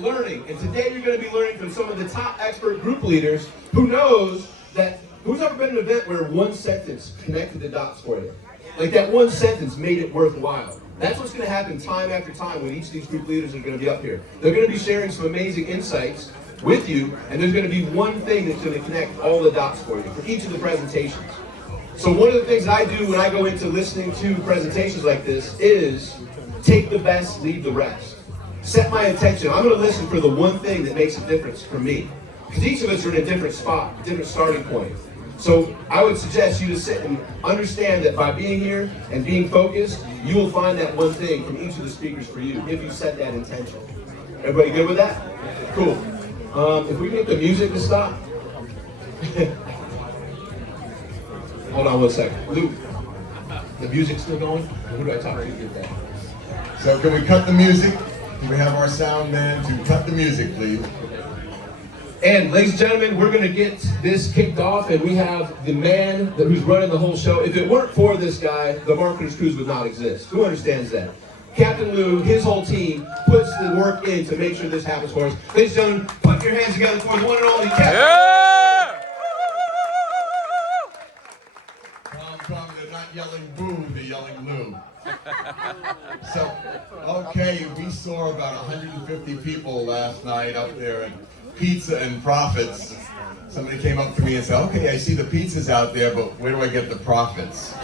learning. And today you're going to be learning from some of the top expert group leaders who knows that, who's ever been to an event where one sentence connected the dots for you? Like that one sentence made it worthwhile. That's what's going to happen time after time when each of these group leaders are going to be up here. They're going to be sharing some amazing insights with you, and there's going to be one thing that's going to connect all the dots for you for each of the presentations. So one of the things I do when I go into listening to presentations like this is take the best, leave the rest. Set my attention. I'm going to listen for the one thing that makes a difference for me. Because each of us are in a different spot, a different starting point. So I would suggest you to sit and understand that by being here and being focused, you will find that one thing from each of the speakers for you if you set that intention. Everybody good with that? Cool. If we get the music to stop. Hold on one second. Luke, the music's still going? Who do I talk to to get that? So can we cut the music? Can we have our sound man to cut the music, please? And ladies and gentlemen, we're going to get this kicked off, and we have the man who's running the whole show. If it weren't for this guy, the Marketers Cruise would not exist. Who understands that? Captain Lou, his whole team, puts the work in to make sure this happens for us. Ladies and gentlemen, put your hands together for the one and only Captain. Yeah! They're not yelling boo, they're yelling Lou. So, okay, we saw about 150 people last night up there at Pizza and Profits. Somebody came up to me and said, okay, I see the pizzas out there, but where do I get the profits?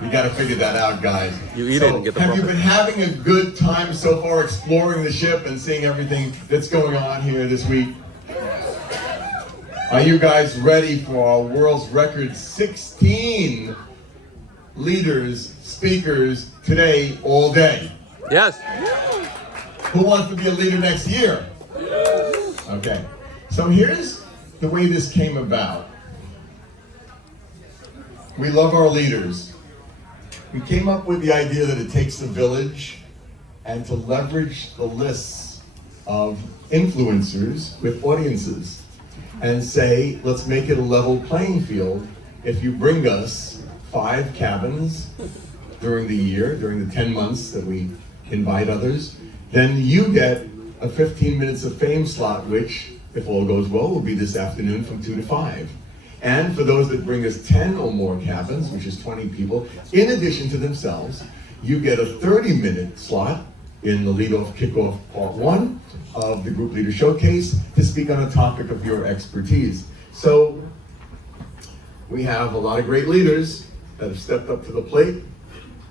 You got to figure that out, guys. You eat it and get the Have you profit. been having a good time so far exploring the ship and seeing everything that's going on here this week? Are you guys ready for our world's record 16 leaders, speakers today, all day? Yes. Who wants to be a leader next year? Okay, so here's the way this came about. We love our leaders. We came up with the idea that it takes a village and to leverage the lists of influencers with audiences and say, let's make it a level playing field. If you bring us 5 cabins during the year, during the 10 months that we invite others, then you get a 15 minutes of fame slot, which, if all goes well, will be this afternoon from 2 to 5. And for those that bring us 10 or more cabins, which is 20 people, in addition to themselves, you get a 30-minute slot in the lead-off kickoff part 1 of the Group Leader Showcase to speak on a topic of your expertise. So we have a lot of great leaders that have stepped up to the plate,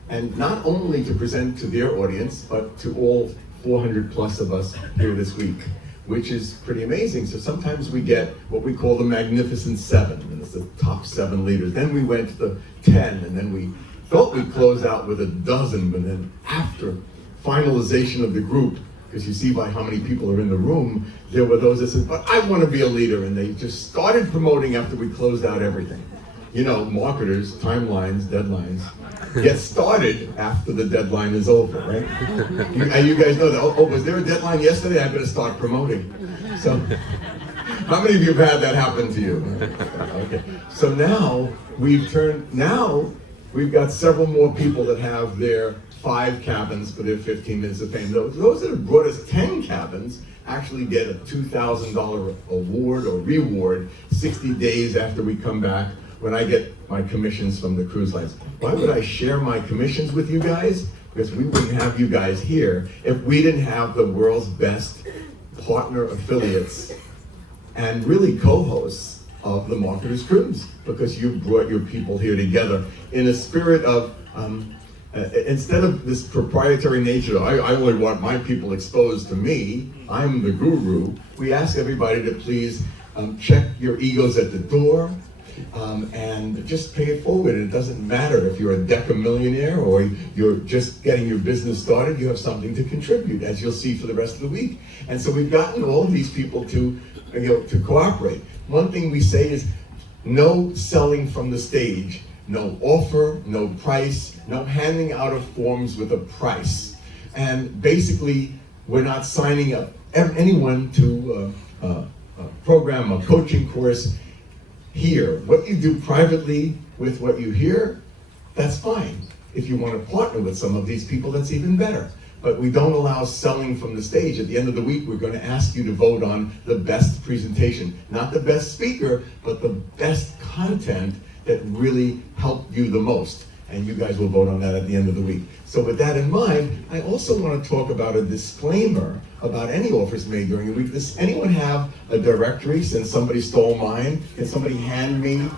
and not only to present to their audience, but to all 400 plus of us here this week, which is pretty amazing. So sometimes we get what we call the Magnificent 7, and it's the top 7 leaders. Then we went to the 10, and then we thought we'd close out with a dozen, but then after finalization of the group, because you see by how many people are in the room, there were those that said, but I want to be a leader, and they just started promoting after we closed out everything. You know, marketers, timelines, deadlines, get started after the deadline is over, right? And you guys know that, oh, was there a deadline yesterday? I better start promoting. So, how many of you have had that happen to you? Okay. So now, we've got several more people that have their 5 cabins for their 15 minutes of fame. Those that have brought us 10 cabins actually get a $2,000 award or reward 60 days after we come back, when I get my commissions from the cruise lines. Why would I share my commissions with you guys? Because we wouldn't have you guys here if we didn't have the world's best partner affiliates and really co-hosts of the Marketers Cruise, because you brought your people here together in a spirit of, instead of this proprietary nature, I only want my people exposed to me, I'm the guru, we ask everybody to please check your egos at the door, and just pay it forward. It doesn't matter if you're a decamillionaire or you're just getting your business started, you have something to contribute, as you'll see for the rest of the week. And so we've gotten all of these people to cooperate. One thing we say is no selling from the stage, no offer, no price, no handing out of forms with a price. And basically, we're not signing up anyone to a program, a coaching course here. What you do privately with what you hear, that's fine. If you want to partner with some of these people, that's even better. but we don't allow selling from the stage. At the end of the week, we're going to ask you to vote on the best presentation. Not the best speaker, but the best content that really helped you the most. And you guys will vote on that at the end of the week. So with that in mind, I also want to talk about a disclaimer about any offers made during the week. Does anyone have a directory? Since somebody stole mine, can somebody hand me?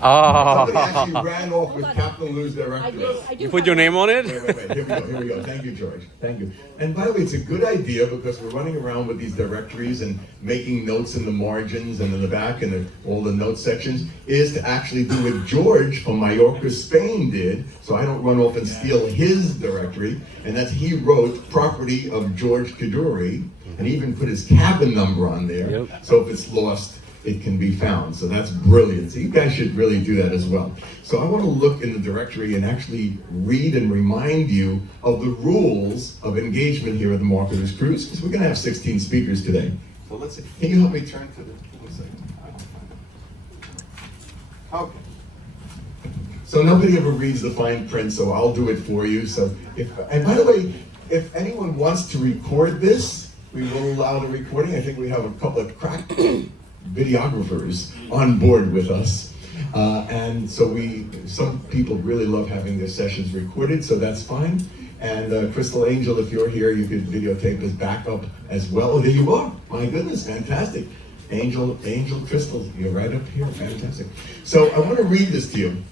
Somebody actually ran off with Captain Lou's directory. You put your name on it? Wait. Here we go. Thank you, George. Thank you. And by the way, it's a good idea because we're running around with these directories and making notes in the margins and in the back and all the note sections, is to actually do what George from Mallorca, Spain did, so I don't run off and steal his directory. And that's, he wrote property of George Kaduri and even put his cabin number on there. Yep. So if it's lost, it can be found. So that's brilliant. So you guys should really do that as well. So I want to look in the directory and actually read and remind you of the rules of engagement here at the Marketers Cruise, because we're going to have 16 speakers today. So let's see. Can you help me turn to the, one second. Okay. So nobody ever reads the fine print, so I'll do it for you. So and by the way, if anyone wants to record this, we will allow the recording. I think we have a couple of crack videographers on board with us. And so some people really love having their sessions recorded, so that's fine. And Crystal Angel, if you're here, you could videotape as backup as well. Oh, there you are. My goodness, fantastic. Angel, Crystal, you're right up here, fantastic. So I want to read this to you.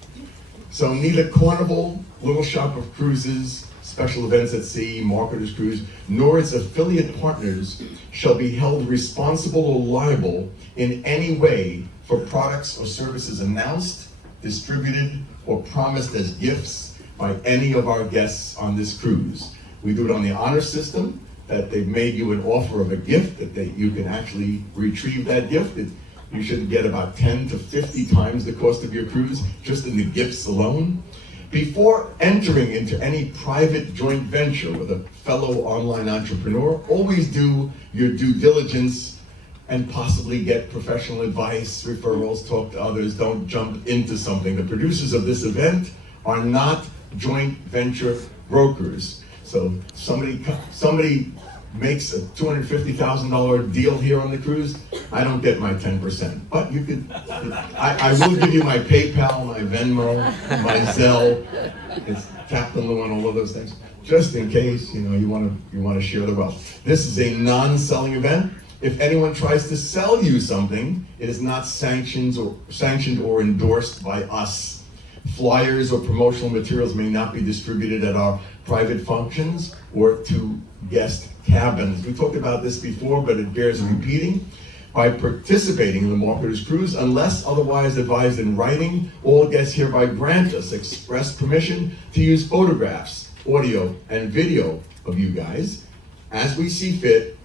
So neither Carnival, Little Shop of Cruises, Special Events at Sea, Marketers Cruise, nor its affiliate partners shall be held responsible or liable in any way for products or services announced, distributed, or promised as gifts by any of our guests on this cruise. We do it on the honor system, that they've made you an offer of a gift, that you can actually retrieve that gift. You should get about 10 to 50 times the cost of your cruise, just in the gifts alone. Before entering into any private joint venture with a fellow online entrepreneur, always do your due diligence and possibly get professional advice, referrals, talk to others. Don't jump into something. The producers of this event are not joint venture brokers. So somebody makes a $250,000 deal here on the cruise, I don't get my 10%. But you could, I will give you my PayPal, my Venmo, my Zelle. It's Captain Lou and all of those things, just in case you want to share the wealth. This is a non-selling event. If anyone tries to sell you something, it is not sanctioned or endorsed by us. Flyers or promotional materials may not be distributed at our private functions or to guest cabins. We talked about this before, but it bears repeating. By participating in the Marketers Cruise, unless otherwise advised in writing, all guests hereby grant us express permission to use photographs, audio, and video of you guys as we see fit,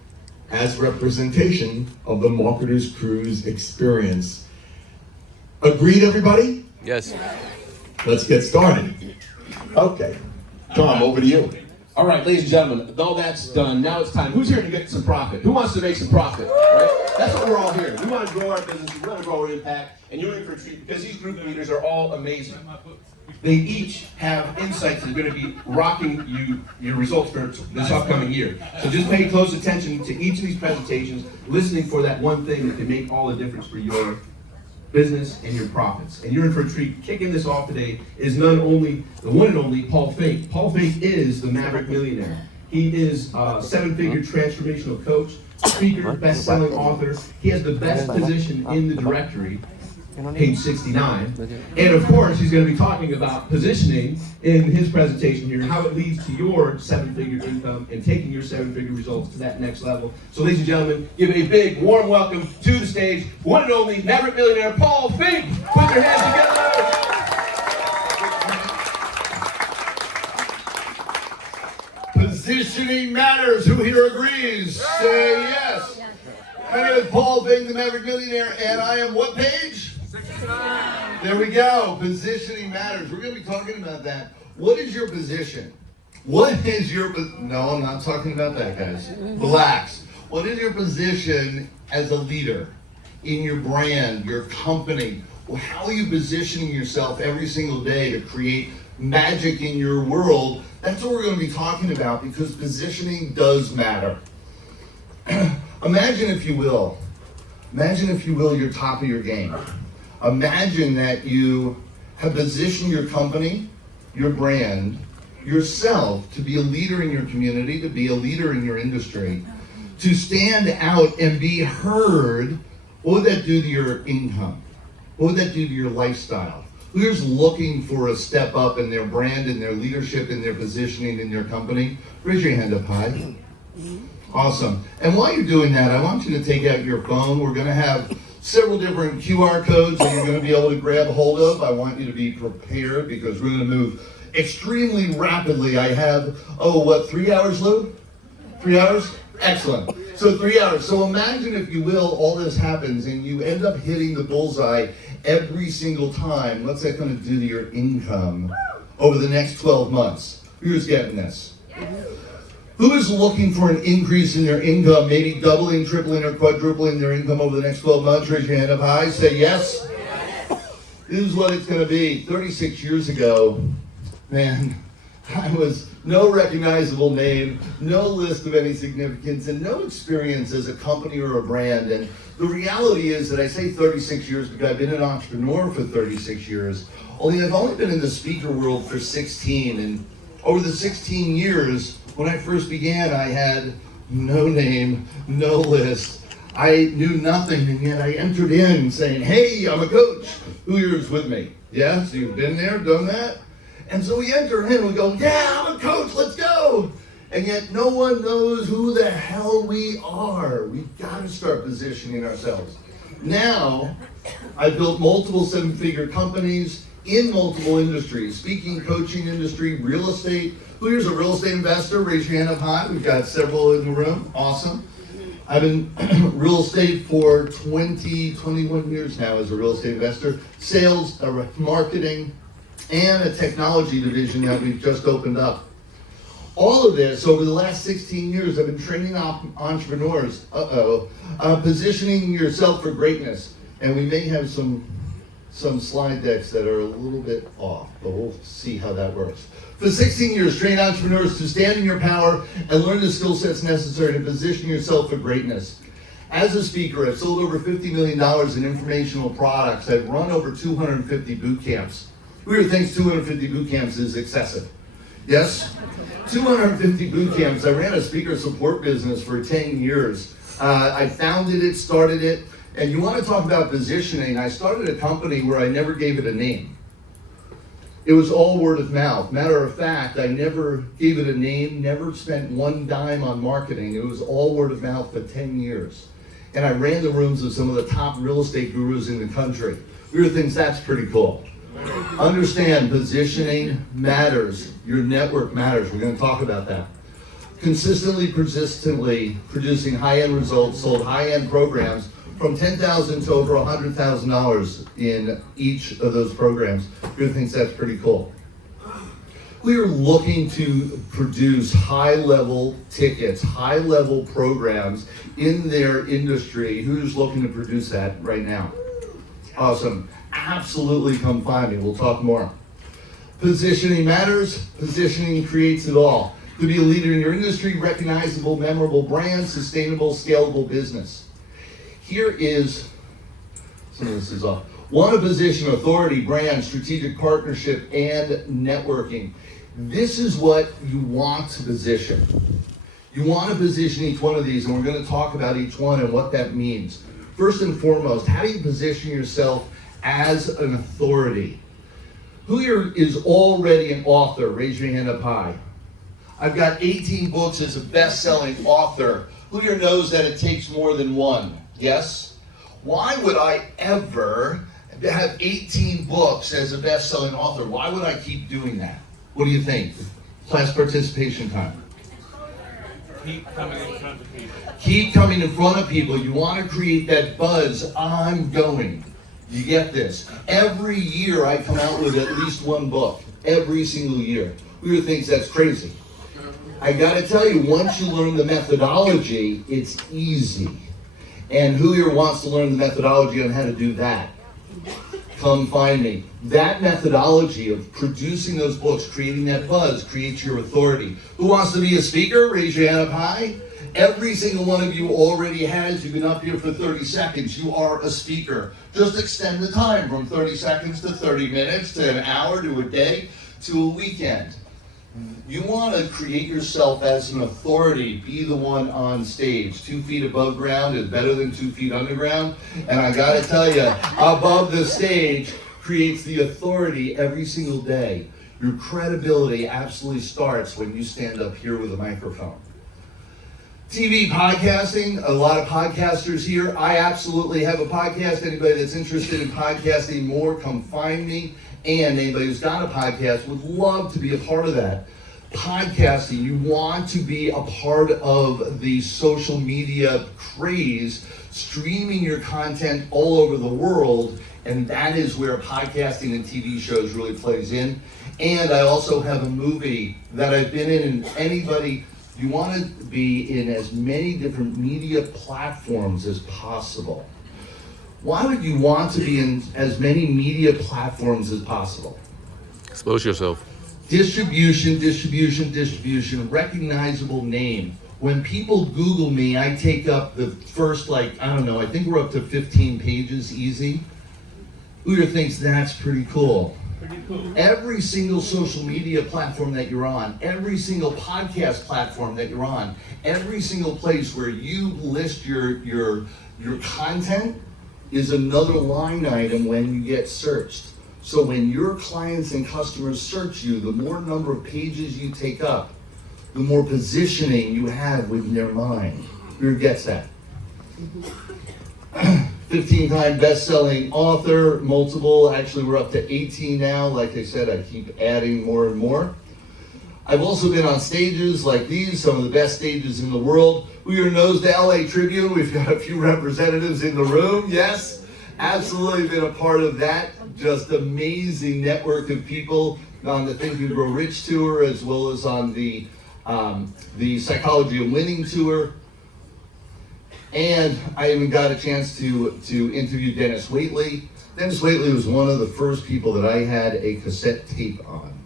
as representation of the Marketers Cruise experience. Agreed, everybody? Yes. Let's get started. Okay. Tom, over to you. All right, ladies and gentlemen, with all that's done, now it's time. Who's here to get some profit? Who wants to make some profit? Right? That's what we're all here. We want to grow our business, we want to grow our impact, and you're in for a treat because these group leaders are all amazing. They each have insights that are going to be rocking your results for this upcoming year. So just pay close attention to each of these presentations, listening for that one thing that can make all the difference for your business and your profits. And you're in for a treat. Kicking this off today is the one and only Paul Fink. Paul Fink is the Maverick Millionaire. He is a 7-figure transformational coach, speaker, best-selling author. He has the best position in the directory, page 69. And of course, he's going to be talking about positioning in his presentation here, how it leads to your 7-figure income and taking your 7-figure results to that next level. So ladies and gentlemen, give a big warm welcome to the stage, one and only Maverick Millionaire, Paul Fink. Put your hands together. Positioning matters. Who here agrees? Say yes. My name is Paul Fink, the Maverick Millionaire, and I am what page? 69. There we go. Positioning matters. We're going to be talking about that. What is your position? What is your... No, I'm not talking about that, guys. Relax. What is your position as a leader in your brand, your company? How are you positioning yourself every single day to create magic in your world, that's what we're going to be talking about, because positioning does matter. Imagine if you will, you're top of your game. Imagine that you have positioned your company, your brand, yourself to be a leader in your community, to be a leader in your industry, to stand out and be heard. What would that do to your income? What would that do to your lifestyle? Who's looking for a step up in their brand, in their leadership, in their positioning in their company? Raise your hand up high. Awesome. And while you're doing that, I want you to take out your phone. We're going to have several different QR codes that you're going to be able to grab a hold of. I want you to be prepared because we're going to move extremely rapidly. I have, 3 hours, Lou? 3 hours? Excellent. So 3 hours. So imagine, if you will, all this happens and you end up hitting the bullseye every single time. What's that going to do to your income over the next 12 months? Who's getting this? Who is looking for an increase in their income, maybe doubling, tripling, or quadrupling their income over the next 12 months? Raise your hand up high. Say yes. This is what it's going to be. 36 years ago, man, I was no recognizable name, no list of any significance, and no experience as a company or a brand. And the reality is that I say 36 years because I've been an entrepreneur for 36 years, only I've only been in the speaker world for 16. And over the 16 years, when I first began, I had no name, no list. I knew nothing, and yet I entered in saying, hey, I'm a coach. Who here is with me? Yeah, so you've been there, done that? And so we enter in, we go, yeah, I'm a coach, let's go. And yet no one knows who the hell we are. We've got to start positioning ourselves. Now, I built multiple seven-figure companies in multiple industries: speaking, coaching industry, real estate. Who here's a real estate investor? Raise your hand up high. We've got several in the room. Awesome. I've been real estate for 21 years now as a real estate investor. Sales, marketing, and a technology division that we've just opened up. All of this, over the last 16 years, I've been training entrepreneurs, positioning yourself for greatness. And we may have some slide decks that are a little bit off, but we'll see how that works. For 16 years, train entrepreneurs to stand in your power and learn the skill sets necessary to position yourself for greatness. As a speaker, I've sold over $50 million in informational products. I've run over 250 boot camps. Who here thinks 250 boot camps is excessive? Yes? 250 boot camps. I ran a speaker support business for 10 years. I founded it, started it, and you want to talk about positioning. I started a company where I never gave it a name. It was all word of mouth. Matter of fact, I never gave it a name, never spent one dime on marketing. It was all word of mouth for 10 years. And I ran the rooms of some of the top real estate gurus in the country. Who thinks that's pretty cool? Understand, positioning matters. Your network matters. We're going to talk about that. Consistently, persistently producing high-end results, sold high-end programs from $10,000 to over $100,000 in each of those programs. Who thinks that's pretty cool? We are looking to produce high-level tickets, high-level programs in their industry. Who's looking to produce that right now? Awesome. Absolutely come find me. We'll talk more. Positioning matters. Positioning creates it all. To be a leader in your industry, recognizable, memorable brand, sustainable, scalable business. Here is, some of this is off. Want to position authority, brand, strategic partnership, and networking. This is what you want to position. You want to position each one of these, and we're going to talk about each one and what that means. First and foremost, how do you position yourself as an authority? Who here is already an author? Raise your hand up high. I've got 18 books as a best-selling author. Who here knows that it takes more than one? Yes? Why would I ever have 18 books as a best-selling author? Why would I keep doing that? What do you think? Class participation time. Keep coming in front of people. Keep coming in front of people. You want to create that buzz. I'm going. You get this. Every year I come out with at least one book. Every single year. Who thinks that's crazy? I got to tell you, once you learn the methodology, it's easy. And who here wants to learn the methodology on how to do that? come find me. That methodology of producing those books, creating that buzz, creates your authority. Who wants to be a speaker? Raise your hand up high. Every single one of you already has. You've been up here for 30 seconds. You are a speaker. Just extend the time from 30 seconds to 30 minutes to an hour to a day to a weekend. You want to create yourself as an authority. Be the one on stage. 2 feet above ground is better than 2 feet underground. And I got to tell you, above the stage creates the authority every single day. Your credibility absolutely starts when you stand up here with a microphone. TV podcasting, a lot of podcasters here. I absolutely have a podcast. Anybody that's interested in podcasting more, come find me. And anybody who's got a podcast would love to be a part of that. Podcasting, you want to be a part of the social media craze, streaming your content all over the world, and that is where podcasting and TV shows really plays in. And I also have a movie that I've been in, and anybody, you want to be in as many different media platforms as possible. Why would you want to be in as many media platforms as possible? Expose yourself. Distribution, recognizable name. When people Google me, I take up the first, I think we're up to 15 pages easy. Who here thinks that's pretty cool? Every single social media platform that you're on, every single podcast platform that you're on, every single place where you list your content is another line item when you get searched. So when your clients and customers search you, the more number of pages you take up, the more positioning you have within their mind. Who gets that? 15-time best-selling author, multiple, actually we're up to 18 now. Like I said, I keep adding more and more. I've also been on stages like these, some of the best stages in the world. Who here knows the LA Tribune? We've got a few representatives in the room, yes. Absolutely been a part of that. Just amazing network of people on the Think and Grow Rich tour, as well as on the Psychology of Winning tour. And I even got a chance to interview Dennis Waitley. Dennis Waitley was one of the first people that I had a cassette tape on.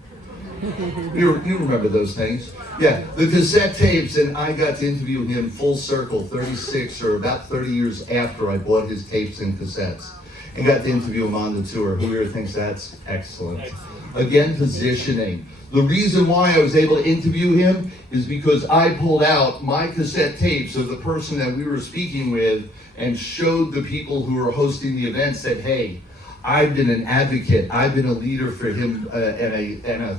You remember those things? Yeah, the cassette tapes, and I got to interview him full circle, 36 or about 30 years after I bought his tapes and cassettes. And got to interview him on the tour. Who here thinks that's excellent? Again, positioning. The reason why I was able to interview him is because I pulled out my cassette tapes of the person that we were speaking with and showed the people who were hosting the event, said, hey, I've been an advocate. I've been a leader for him and a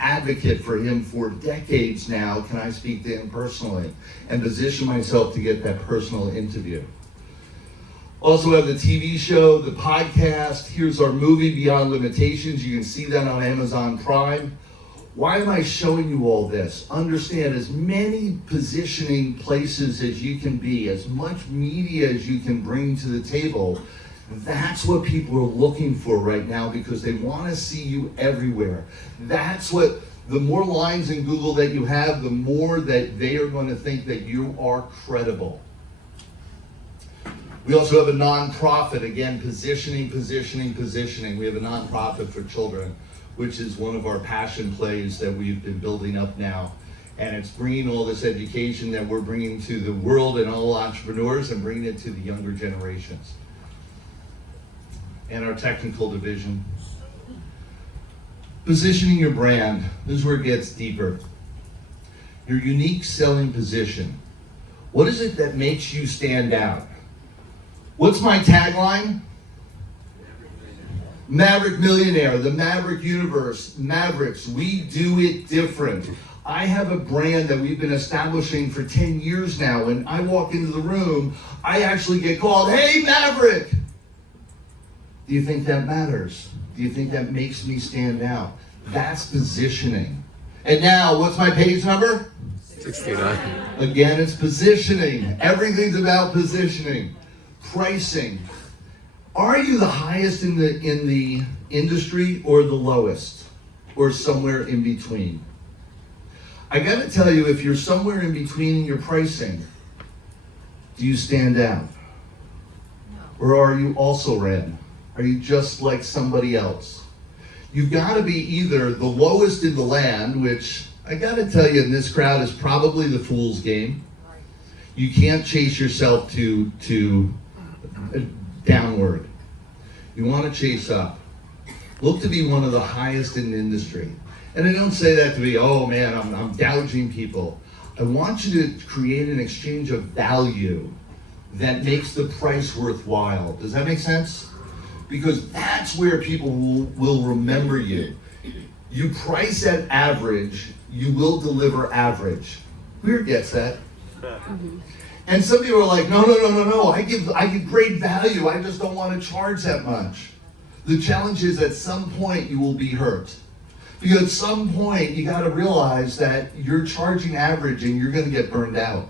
advocate for him for decades now. Can I speak to him personally? And position myself to get that personal interview. Also have the TV show, the podcast. Here's our movie, Beyond Limitations. You can see that on Amazon Prime. Why am I showing you all this? Understand, as many positioning places as you can be, as much media as you can bring to the table, that's what people are looking for right now because they want to see you everywhere. That's what, the more lines in Google that you have, the more that they are going to think that you are credible. We also have a nonprofit, again, positioning. We have a nonprofit for children, which is one of our passion plays that we've been building up now. And it's bringing all this education that we're bringing to the world and all entrepreneurs and bringing it to the younger generations. And our technical division. Positioning your brand. This is where it gets deeper. Your unique selling position. What is it that makes you stand out? What's my tagline? Maverick Millionaire, the Maverick Universe, Mavericks, we do it different. I have a brand that we've been establishing for 10 years now. When I walk into the room, I actually get called, hey Maverick! Do you think that matters? Do you think that makes me stand out? That's positioning. And now, what's my page number? 69. Again, it's positioning. Everything's about positioning. Pricing. Are you the highest in the industry or the lowest? Or somewhere in between? I gotta tell you, if you're somewhere in between in your pricing, do you stand out? Or are you also red? Are you just like somebody else? You've got to be either the lowest in the land, which I got to tell you in this crowd is probably the fool's game. You can't chase yourself to downward. You want to chase up. Look to be one of the highest in the industry. And I don't say that to be, oh man, I'm gouging people. I want you to create an exchange of value that makes the price worthwhile. Does that make sense? Because that's where people will remember you. You price at average, you will deliver average. Who gets that? And some people are like, no, I give great value, I just don't want to charge that much. The challenge is at some point you will be hurt. Because at some point you got to realize that you're charging average and you're going to get burned out.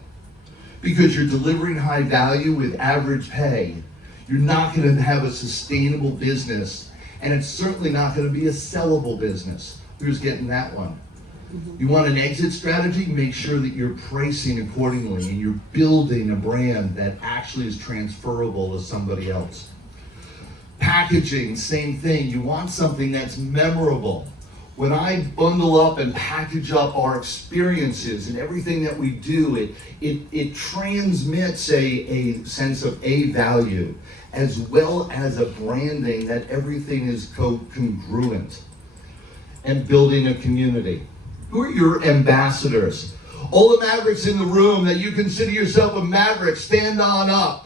Because you're delivering high value with average pay. You're not going to have a sustainable business, and it's certainly not going to be a sellable business. Who's getting that one? You want an exit strategy? Make sure that you're pricing accordingly and you're building a brand that actually is transferable to somebody else. Packaging, same thing. You want something that's memorable. When I bundle up and package up our experiences and everything that we do, it transmits a sense of a value, as well as a branding that everything is congruent. And building a community. Who are your ambassadors? All the Mavericks in the room that you consider yourself a Maverick, stand on up.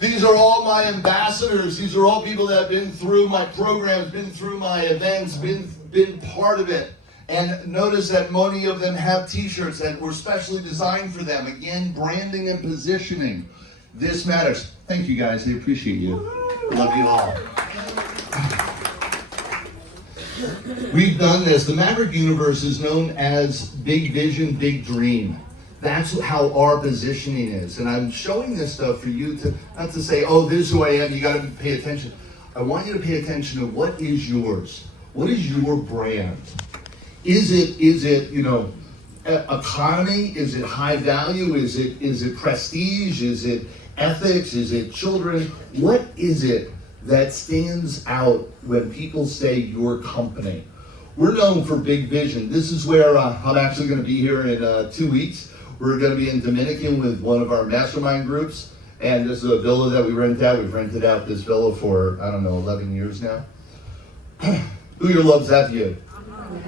These are all my ambassadors. These are all people that have been through my programs, been through my events, been part of it. And notice that many of them have t-shirts that were specially designed for them. Again, branding and positioning. This matters. Thank you guys, I appreciate you. Love you all. We've done this. The Maverick universe is known as big vision, big dream. That's how our positioning is. And I'm showing this stuff for you to, not to say, oh, this is who I am, you gotta pay attention. I want you to pay attention to what is yours. What is your brand? Is it, economy? Is it high value? Is it prestige? Is it ethics? Is it children? What is it that stands out when people say your company? We're known for big vision. This is where I'm actually going to be here in 2 weeks. We're going to be in Dominican with one of our mastermind groups, and this is a villa that we rent out. We've rented out this villa for, 11 years now. Who here loves that view?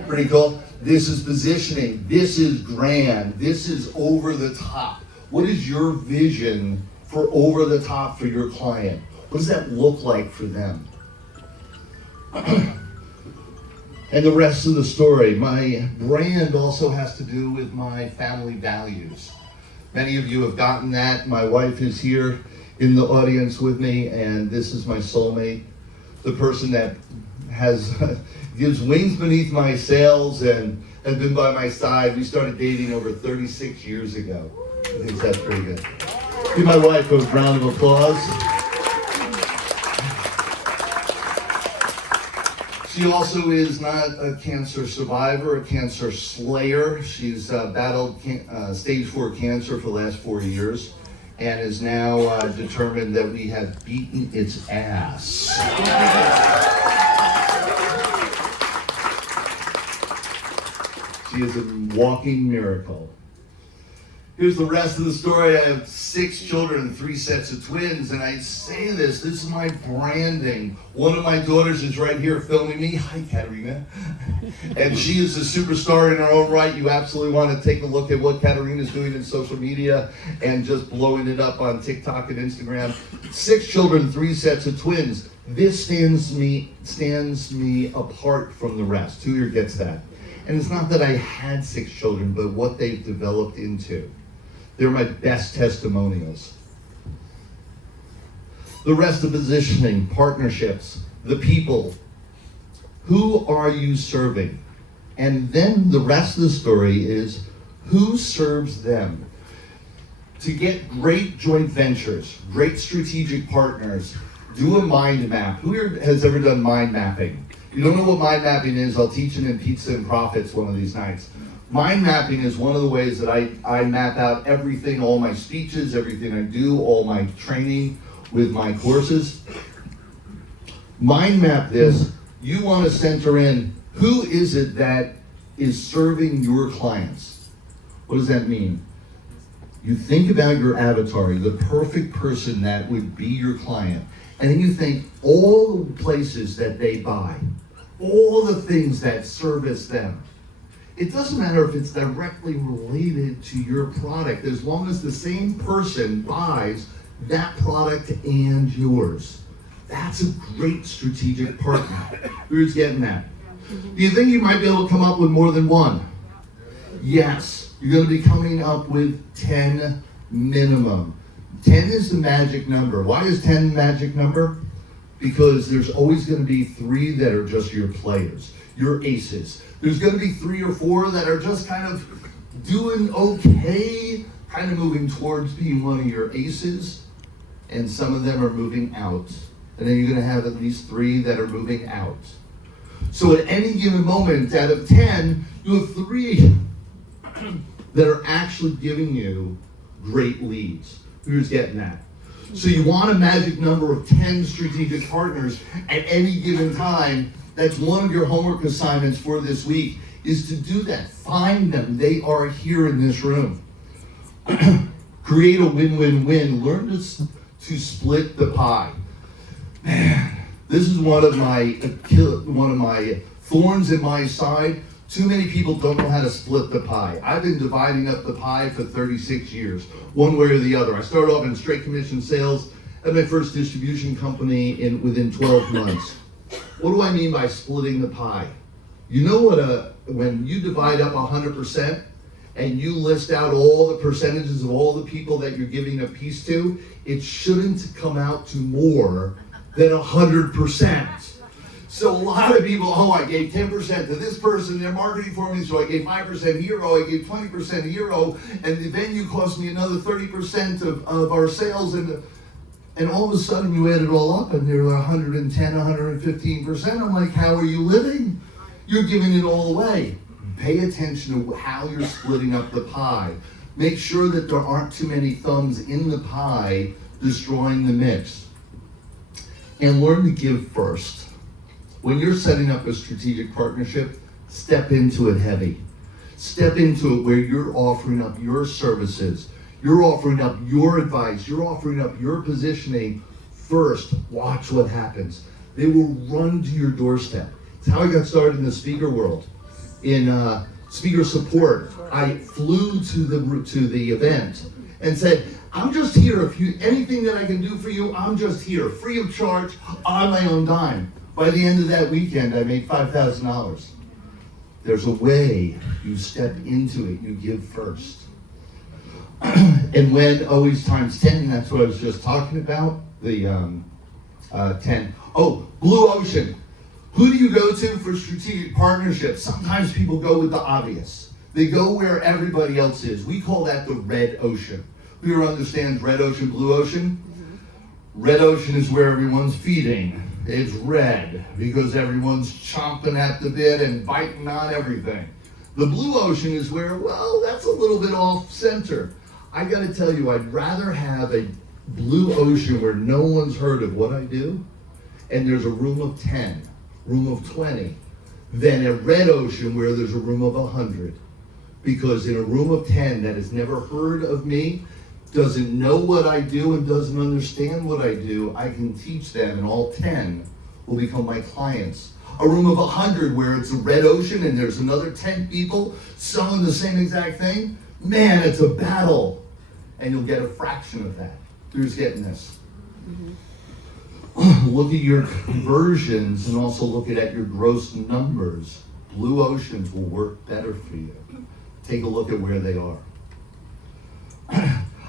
Pretty cool. This is positioning. This is grand. This is over the top. What is your vision for over the top for your client? What does that look like for them? And the rest of the story, my brand also has to do with my family values. Many of you have gotten that. My wife is here in the audience with me, and this is my soulmate, the person that gives wings beneath my sails and has been by my side. We started dating over 36 years ago. I think that's pretty good. Give my wife a round of applause. She also is not a cancer survivor, a cancer slayer. She's battled stage 4 cancer for the last 4 years and is now determined that we have beaten its ass. She is a walking miracle. Here's the rest of the story. I have 6 children, 3 sets of twins, and I say this is my branding. One of my daughters is right here filming me. Hi, Katerina. And she is a superstar in her own right. You absolutely want to take a look at what Katerina's doing in social media and just blowing it up on TikTok and Instagram. 6 children, 3 sets of twins. This stands me apart from the rest. Who here gets that? And it's not that I had 6 children, but what they've developed into. They're my best testimonials. The rest of positioning, partnerships, the people. Who are you serving? And then the rest of the story is who serves them? To get great joint ventures, great strategic partners, do a mind map. Who here has ever done mind mapping? You don't know what mind mapping is, I'll teach it in Pizza and Profits one of these nights. Mind mapping is one of the ways that I map out everything, all my speeches, everything I do, all my training with my courses. mind map this. You want to center in who is it that is serving your clients. What does that mean? You think about your avatar, the perfect person that would be your client, and then you think all the places that they buy, all the things that service them. It doesn't matter if it's directly related to your product, as long as the same person buys that product and yours. That's a great strategic partner. Who's getting that? Do you think you might be able to come up with more than one? Yes, you're going to be coming up with 10 minimum. 10 is the magic number. Why is 10 the magic number? Because there's always going to be 3 that are just your players, your aces. There's going to be 3 or 4 that are just kind of doing okay, kind of moving towards being one of your aces, and some of them are moving out. And then you're going to have at least 3 that are moving out. So at any given moment, out of 10, you have 3 that are actually giving you great leads. Who's getting that? So you want a magic number of 10 strategic partners at any given time. That's one of your homework assignments for this week, is to do that. Find them. They are here in this room. Create a win-win-win. Learn to split the pie. Man, this is one of my thorns in my side. Too many people don't know how to split the pie. I've been dividing up the pie for 36 years, one way or the other. I started off in straight commission sales at my first distribution company within 12 months. What do I mean by splitting the pie? You know what? When you divide up 100% and you list out all the percentages of all the people that you're giving a piece to, it shouldn't come out to more than 100%. So a lot of people, I gave 10% to this person, they're marketing for me, so I gave 5% here, I gave 20% here, and the venue cost me another 30% of our sales, and all of a sudden you add it all up and they're 110, 115%. I'm like, how are you living? You're giving it all away. Pay attention to how you're splitting up the pie. Make sure that there aren't too many thumbs in the pie destroying the mix. And learn to give first. When you're setting up a strategic partnership, step into it heavy. Step into it where you're offering up your services. You're offering up your advice. You're offering up your positioning first. Watch what happens. They will run to your doorstep. It's how I got started in the speaker world. In speaker support, I flew to the event and said, I'm just here. Anything that I can do for you, I'm just here, free of charge, on my own dime. By the end of that weekend, I made $5,000. There's a way you step into it, you give first. And when always times 10, that's what I was just talking about, the 10. Oh, Blue Ocean. Who do you go to for strategic partnerships? Sometimes people go with the obvious. They go where everybody else is. We call that the red ocean. Who understands red ocean, blue ocean? Red ocean is where everyone's feeding. It's red because everyone's chomping at the bit and biting on everything. The blue ocean is where, that's a little bit off center. I gotta tell you, I'd rather have a blue ocean where no one's heard of what I do, and there's a room of 10, room of 20, than a red ocean where there's a room of 100. Because in a room of 10 that has never heard of me, doesn't know what I do and doesn't understand what I do, I can teach them, and all 10 will become my clients. A room of 100 where it's a red ocean and there's another 10 people selling the same exact thing, man, it's a battle. And you'll get a fraction of that. Who's getting this? Mm-hmm. Look at your conversions and also look at your gross numbers. Blue oceans will work better for you. Take a look at where they are.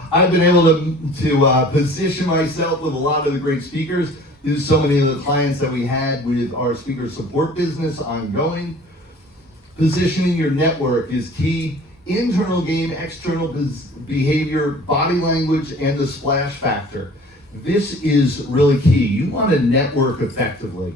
I've been able to position myself with a lot of the great speakers. These are so many of the clients that we had with our speaker support business ongoing. Positioning your network is key. Internal game, external behavior, body language, and the splash factor. This is really key. You want to network effectively.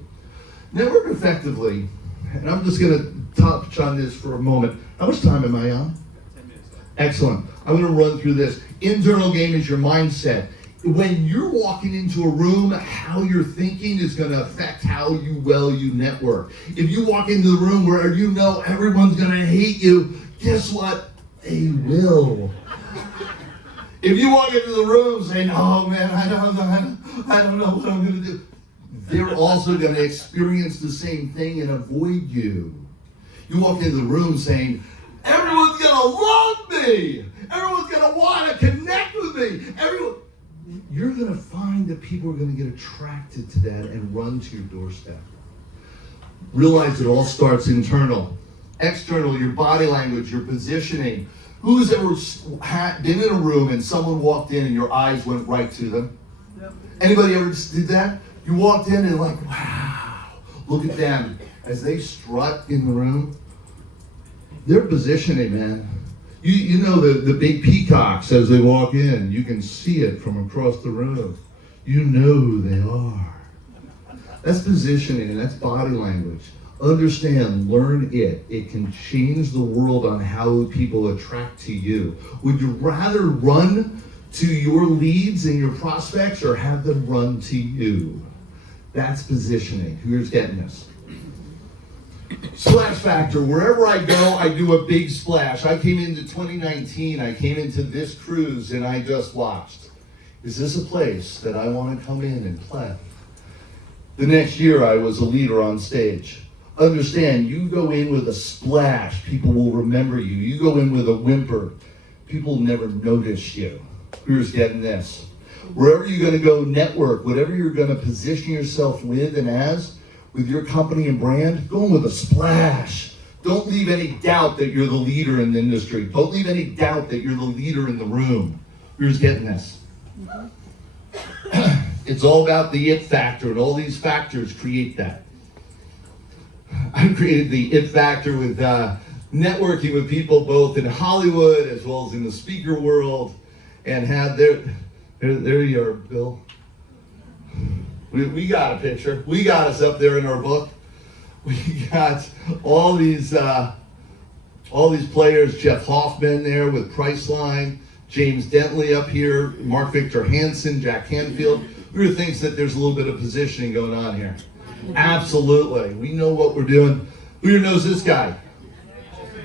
Network effectively, and I'm just going to touch on this for a moment. How much time am I on? 10 minutes. Excellent. I'm going to run through this. Internal game is your mindset. when you're walking into a room, how you're thinking is going to affect how you network. If you walk into the room where you know everyone's going to hate you, guess what? They will. If you walk into the room saying, oh man, I don't know what I'm going to do, they're also going to experience the same thing and avoid you. You walk into the room saying, everyone's going to love me. Everyone's going to want to connect with me. You're going to find that people are going to get attracted to that and run to your doorstep. Realize it all starts internal. External, your body language, your positioning. Who's ever been in a room and someone walked in and your eyes went right to them? Yep. Anybody ever did that? You walked in and like, wow, look at them. As they strut in the room, they're positioning, man. You know the big peacocks as they walk in, you can see it from across the room. You know who they are. That's positioning and that's body language. Understand, learn it. It can change the world on how people attract to you. Would you rather run to your leads and your prospects or have them run to you? That's positioning. Who's getting this? Splash factor. Wherever I go, I do a big splash. I came into 2019, I came into this cruise and I just watched. Is this a place that I want to come in and play? The next year I was a leader on stage. Understand, you go in with a splash, people will remember you. You go in with a whimper, people will never notice you. Who's getting this? Wherever you're going to go network, whatever you're going to position yourself with and as, with your company and brand, go in with a splash. Don't leave any doubt that you're the leader in the industry. Don't leave any doubt that you're the leader in the room. Who's getting this? It's all about the it factor, and all these factors create that. I created the it factor with networking with people both in Hollywood as well as in the speaker world, and had there you are, Bill. We got a picture. We got us up there in our book. We got all these players. Jeff Hoffman there with Priceline, James Dentley up here, Mark Victor Hansen, Jack Canfield. We were thinking that there's a little bit of positioning going on here. Absolutely. We know what we're doing. Who knows this guy?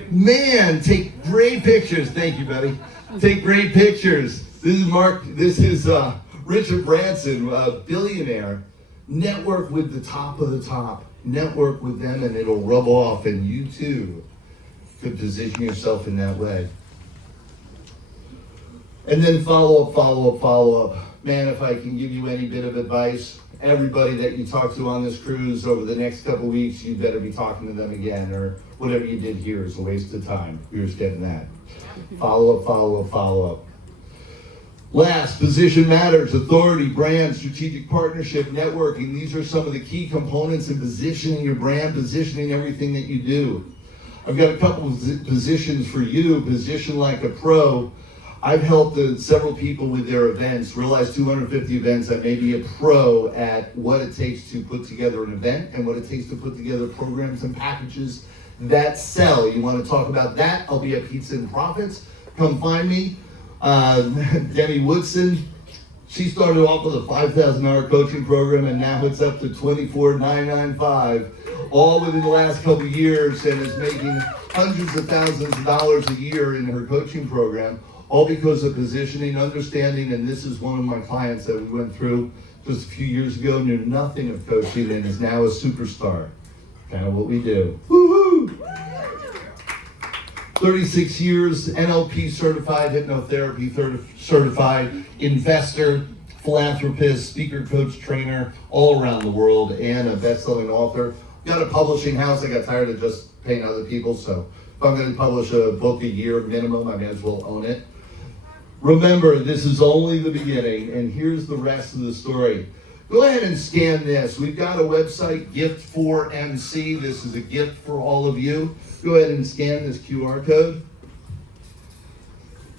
Man, take great pictures. Thank you, buddy. Take great pictures. This is Mark. This is Richard Branson, a billionaire. Network with the top of the top. Network with them and it'll rub off, and you too could position yourself in that way. And then follow up. Man, if I can give you any bit of advice, everybody that you talk to on this cruise over the next couple weeks, you better be talking to them again, or whatever you did here is a waste of time. You're just getting that. Follow up. Last, position matters, authority, brand, strategic partnership, networking. These are some of the key components in positioning your brand, positioning everything that you do. I've got a couple of positions for you. Position like a pro. I've helped several people with their events, realize 250 events. I may be a pro at what it takes to put together an event and what it takes to put together programs and packages that sell. You want to talk about that? I'll be at Pizza and Profits. Come find me. Debbie Woodson, she started off with a $5,000 coaching program and now it's up to $24,995, all within the last couple of years, and is making hundreds of thousands of dollars a year in her coaching program, all because of positioning, understanding. And this is one of my clients that we went through just a few years ago, knew nothing of coaching and is now a superstar. Kind of what we do. Woohoo! 36 years, NLP certified, hypnotherapy certified, investor, philanthropist, speaker, coach, trainer, all around the world, and a best-selling author. Got a publishing house. I got tired of just paying other people, so if I'm going to publish a book a year minimum, I may as well own it. Remember, this is only the beginning, and here's the rest of the story. Go ahead and scan this. We've got a website, Gift4MC. This is a gift for all of you. Go ahead and scan this QR code.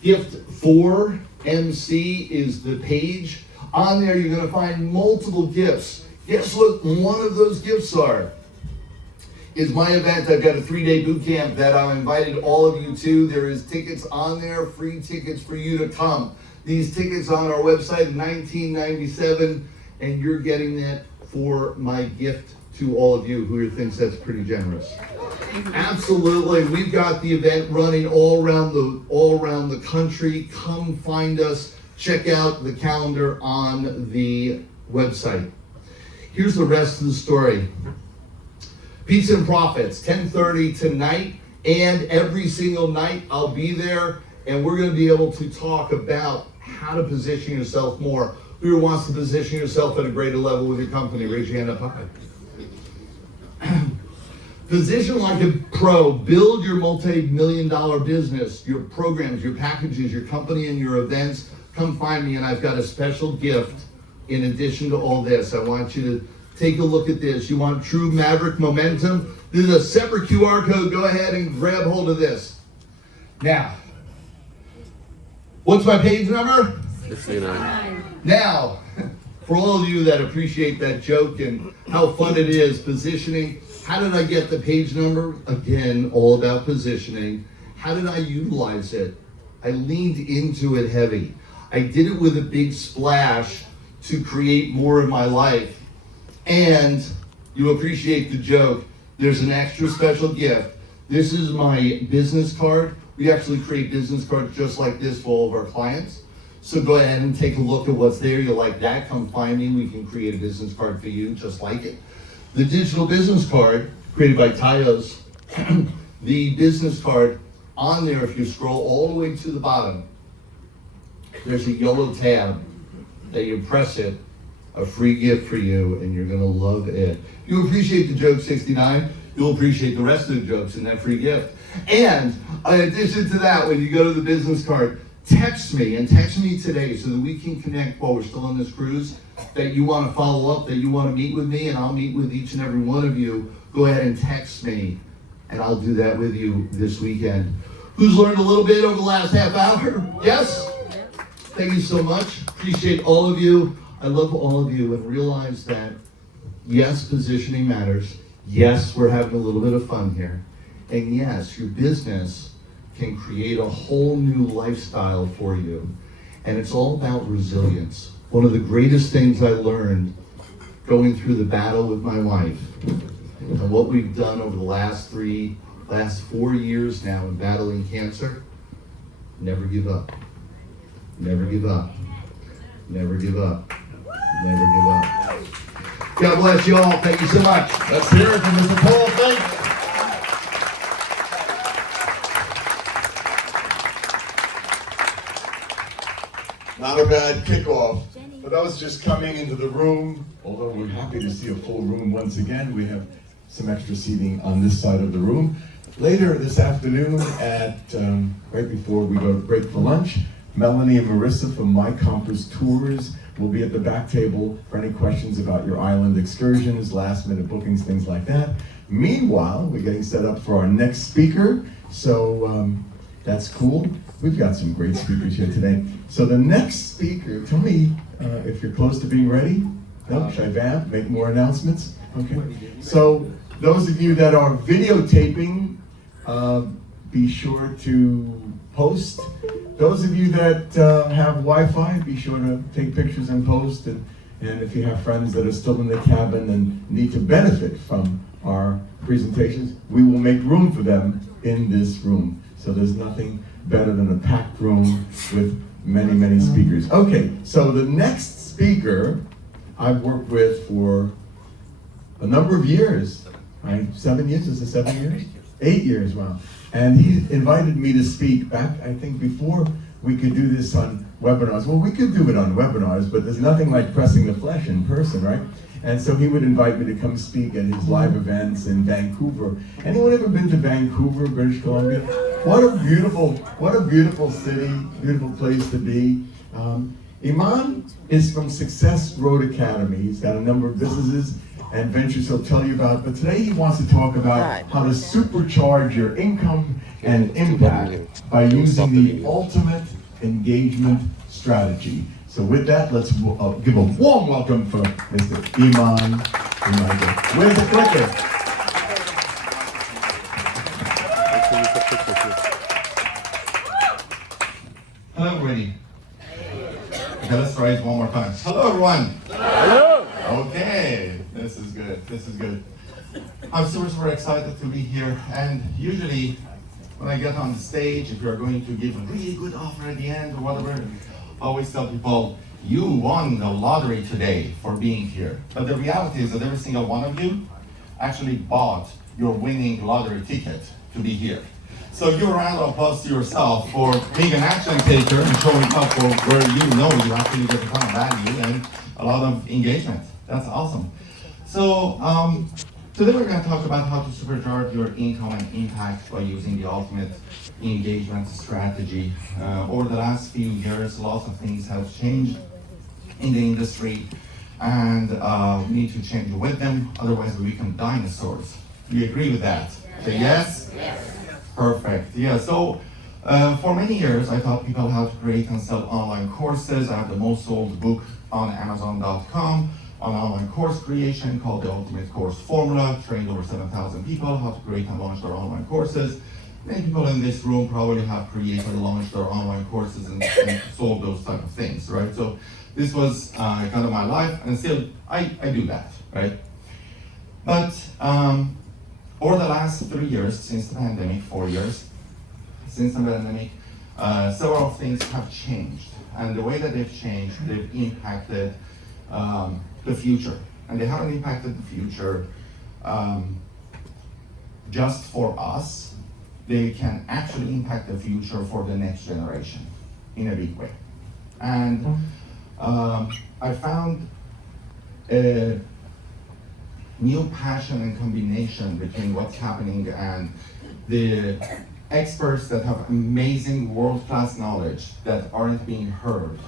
Gift4MC is the page. On there, you're going to find multiple gifts. Guess what one of those gifts are? Is my event. I've got a 3-day boot camp that I invited all of you to. There is tickets on there, free tickets for you to come. these tickets on our website, $19.97, and you're getting that for my gift to all of you who thinks that's pretty generous. Absolutely, we've got the event running all around the country. Come find us. Check out the calendar on the website. Here's the rest of the story. Pizza and Profits, 10:30 tonight, and every single night I'll be there, and we're going to be able to talk about how to position yourself more. Who wants to position yourself at a greater level with your company? Raise your hand up high. Position like a pro. Build your multi-million-dollar business, your programs, your packages, your company, and your events. Come find me, and I've got a special gift in addition to all this. I want you to take a look at this. You want true Maverick momentum? This is a separate QR code. Go ahead and grab hold of this. Now, what's my page number? 69. Now, for all of you that appreciate that joke and how fun it is, positioning, how did I get the page number? Again, all about positioning. How did I utilize it? I leaned into it heavy. I did it with a big splash to create more in my life. And you appreciate the joke. There's an extra special gift. This is my business card. We actually create business cards just like this for all of our clients. So go ahead and take a look at what's there. You like that? Come find me. We can create a business card for you just like it. The digital business card created by Tyos. The business card on there, if you scroll all the way to the bottom, there's a yellow tab that you press it, a free gift for you, and you're gonna love it. You appreciate the joke 69, you'll appreciate the rest of the jokes in that free gift. And in addition to that, when you go to the business card, text me today so that we can connect while we're still on this cruise, that you wanna follow up, that you wanna meet with me, and I'll meet with each and every one of you. Go ahead and text me, and I'll do that with you this weekend. Who's learned a little bit over the last half hour? Yes? Thank you so much. Appreciate all of you. I love all of you, and realize that, yes, positioning matters. Yes, we're having a little bit of fun here. And yes, your business can create a whole new lifestyle for you. And it's all about resilience. One of the greatest things I learned going through the battle with my wife, and what we've done over the last 4 years now in battling cancer, never give up. Never give up. Never give up. Never give up. God bless you all. Thank you so much. Let's hear it from Mr. Paul. Thanks. Not a bad kickoff. For those just coming into the room, although we're happy to see a full room once again, we have some extra seating on this side of the room. Later this afternoon at, right before we go to break for lunch, Melanie and Marissa from My Compass Tours will be at the back table for any questions about your island excursions, last minute bookings, things like that. Meanwhile, we're getting set up for our next speaker, so that's cool. We've got some great speakers here today. So the next speaker, tell me if you're close to being ready. No, should I vamp, make more announcements? Okay. So those of you that are videotaping, be sure to post. Those of you that have Wi-Fi, be sure to take pictures and post. And if you have friends that are still in the cabin and need to benefit from our presentations, we will make room for them in this room. So there's nothing better than a packed room with many, many speakers. Okay, so the next speaker I've worked with for a number of years, right? 7 years, is it 7 years? 8 years, wow. And he invited me to speak back, I think, before we could do this on webinars. Well, we could do it on webinars, but there's nothing like pressing the flesh in person, right? And so he would invite me to come speak at his live events in Vancouver. Anyone ever been to Vancouver, British Columbia? What a beautiful city, beautiful place to be. Iman is from Success Road Academy. He's got a number of businesses and ventures he'll tell you about, but today he wants to talk about how to supercharge your income and impact by using the ultimate engagement strategy. So with that, let's give a warm welcome for Mr. Iman. Where's the clicker? Hello, everybody. time. Hello, everyone. Hello. Okay, this is good. This is good. I'm super excited to be here. And usually, when I get on the stage, if you're going to give a really good offer at the end or whatever, I always tell people, you won the lottery today for being here. But the reality is that every single one of you actually bought your winning lottery ticket to be here. So give a round of applause to yourself for being an action taker and showing up for where you know you actually get a ton of value and a lot of engagement. That's awesome. So today we're going to talk about how to supercharge your income and impact by using the ultimate engagement strategy. Over the last few years, lots of things have changed in the industry, and we need to change with them, otherwise we become dinosaurs. Do you agree with that? Say yes? Yes. Perfect. Yeah, so for many years I taught people how to create and sell online courses. I have the most sold book on Amazon.com on online course creation called The Ultimate Course Formula. Trained over 7,000 people how to create and launch their online courses. Many people in this room probably have created and launched their online courses and sold those type of things, right? So this was kind of my life, and still I do that, right? But over the last 3 years, since the pandemic, 4 years, since the pandemic, several things have changed. And the way that they've changed, they've impacted the future. And they haven't impacted the future just for us. They can actually impact the future for the next generation in a big way. And I found a new passion and combination between what's happening and the experts that have amazing world-class knowledge that aren't being heard,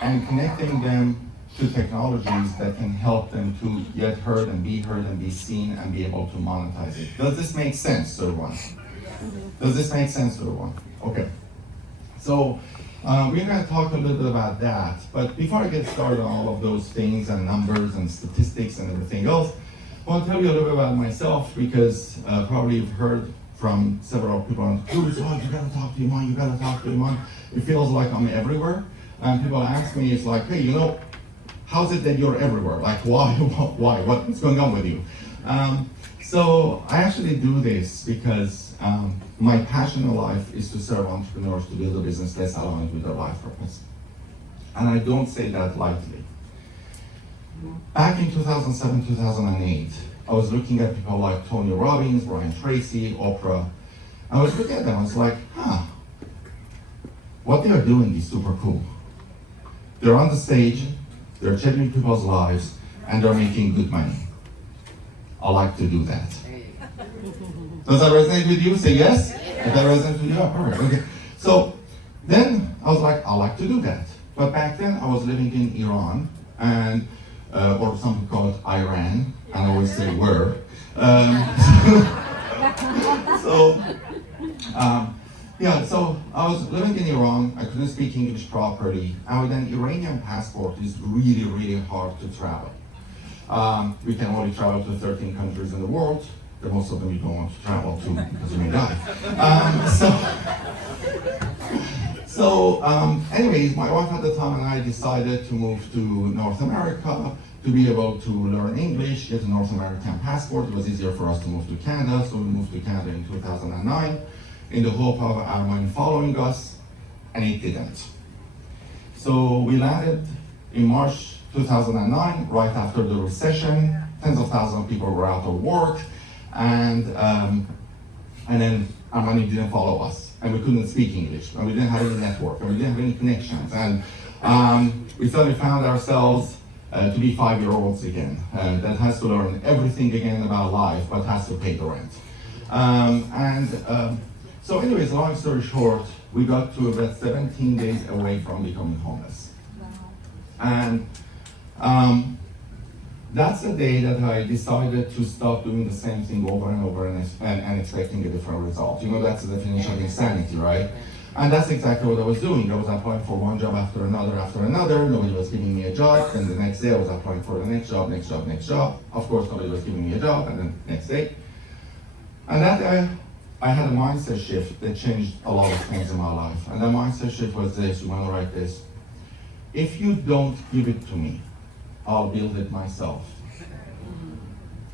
and connecting them to technologies that can help them to get heard and be seen and be able to monetize it. Does this make sense to everyone? Does this make sense to everyone? Okay. So we're going to talk a little bit about that, but before I get started on all of those things and numbers and statistics and everything else, I want to tell you a little bit about myself, because probably you've heard from several people on the tours, oh, you gotta talk to Iman, you gotta talk to Iman. It feels like I'm everywhere, and people ask me, it's like, hey, you know, how's it that you're everywhere? Like, why, what's going on with you? So I actually do this because my passion in life is to serve entrepreneurs to build a business that's aligned with their life purpose. And I don't say that lightly. Back in 2007, 2008, I was looking at people like Tony Robbins, Brian Tracy, Oprah. I was looking at them, I was like, what they are doing is super cool. They're on the stage, they're changing people's lives, and they're making good money. I like to do that. Does that resonate with you? Say yes? Does that resonate with you? Oh, all right, okay. So then I was like, I like to do that. But back then I was living in Iran, and or some people call it Iran, and I always say were. So I was living in Iran, I couldn't speak English properly, and with an Iranian passport, it's really, really hard to travel. We can only travel to 13 countries in the world. Most of them you don't want to travel to because you may die. Anyways, my wife at the time and I decided to move to North America to be able to learn English, get a North American passport. It was easier for us to move to Canada, so we moved to Canada in 2009 in the hope of our money following us, and it didn't. So we landed in March 2009, right after the recession. Tens of thousands of people were out of work, and then our money didn't follow us, and we couldn't speak English, and we didn't have any network, and we didn't have any connections, and we suddenly found ourselves to be 5-year-olds again, that has to learn everything again about life, but has to pay the rent. So anyways, long story short, we got to about 17 days away from becoming homeless. And that's the day that I decided to stop doing the same thing over and over and expecting a different result. You know, that's the definition of insanity, right? And that's exactly what I was doing. I was applying for one job after another. Nobody was giving me a job. And the next day I was applying for the next job. Of course, nobody was giving me a job. And then next day. And that day, I had a mindset shift that changed a lot of things in my life. And that mindset shift was this, you want to write this. if you don't give it to me, I'll build it myself.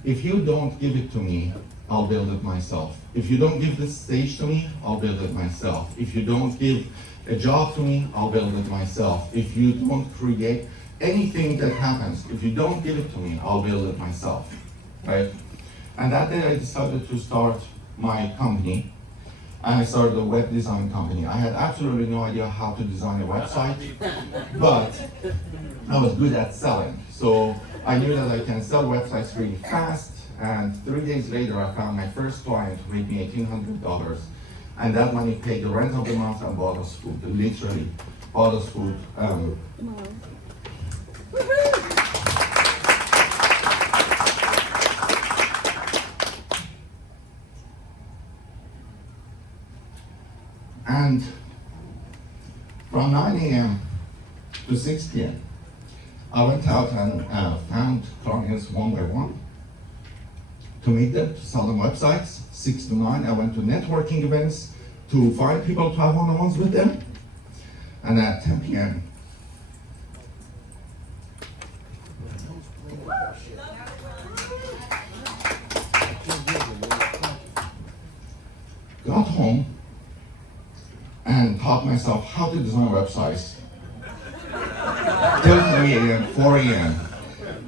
If you don't give it to me, I'll build it myself. If you don't give this stage to me, I'll build it myself. If you don't give a job to me, I'll build it myself. If you don't create anything that happens, if you don't give it to me, I'll build it myself, right? And that day I decided to start my company, and I started a web design company. I had absolutely no idea how to design a website, but I was good at selling. So I knew that I can sell websites really fast, and 3 days later I found my first client who paid me $1,800, and that money paid the rent of the month and bought us food, literally bought us food. And from 9 a.m. to 6 p.m., I went out and found clients one by one to meet them, to sell them websites. 6 to 9, I went to networking events to find people to have one-on-ones with them. And at 10 p.m., got home and taught myself how to design websites till 3 a.m., 4 a.m.,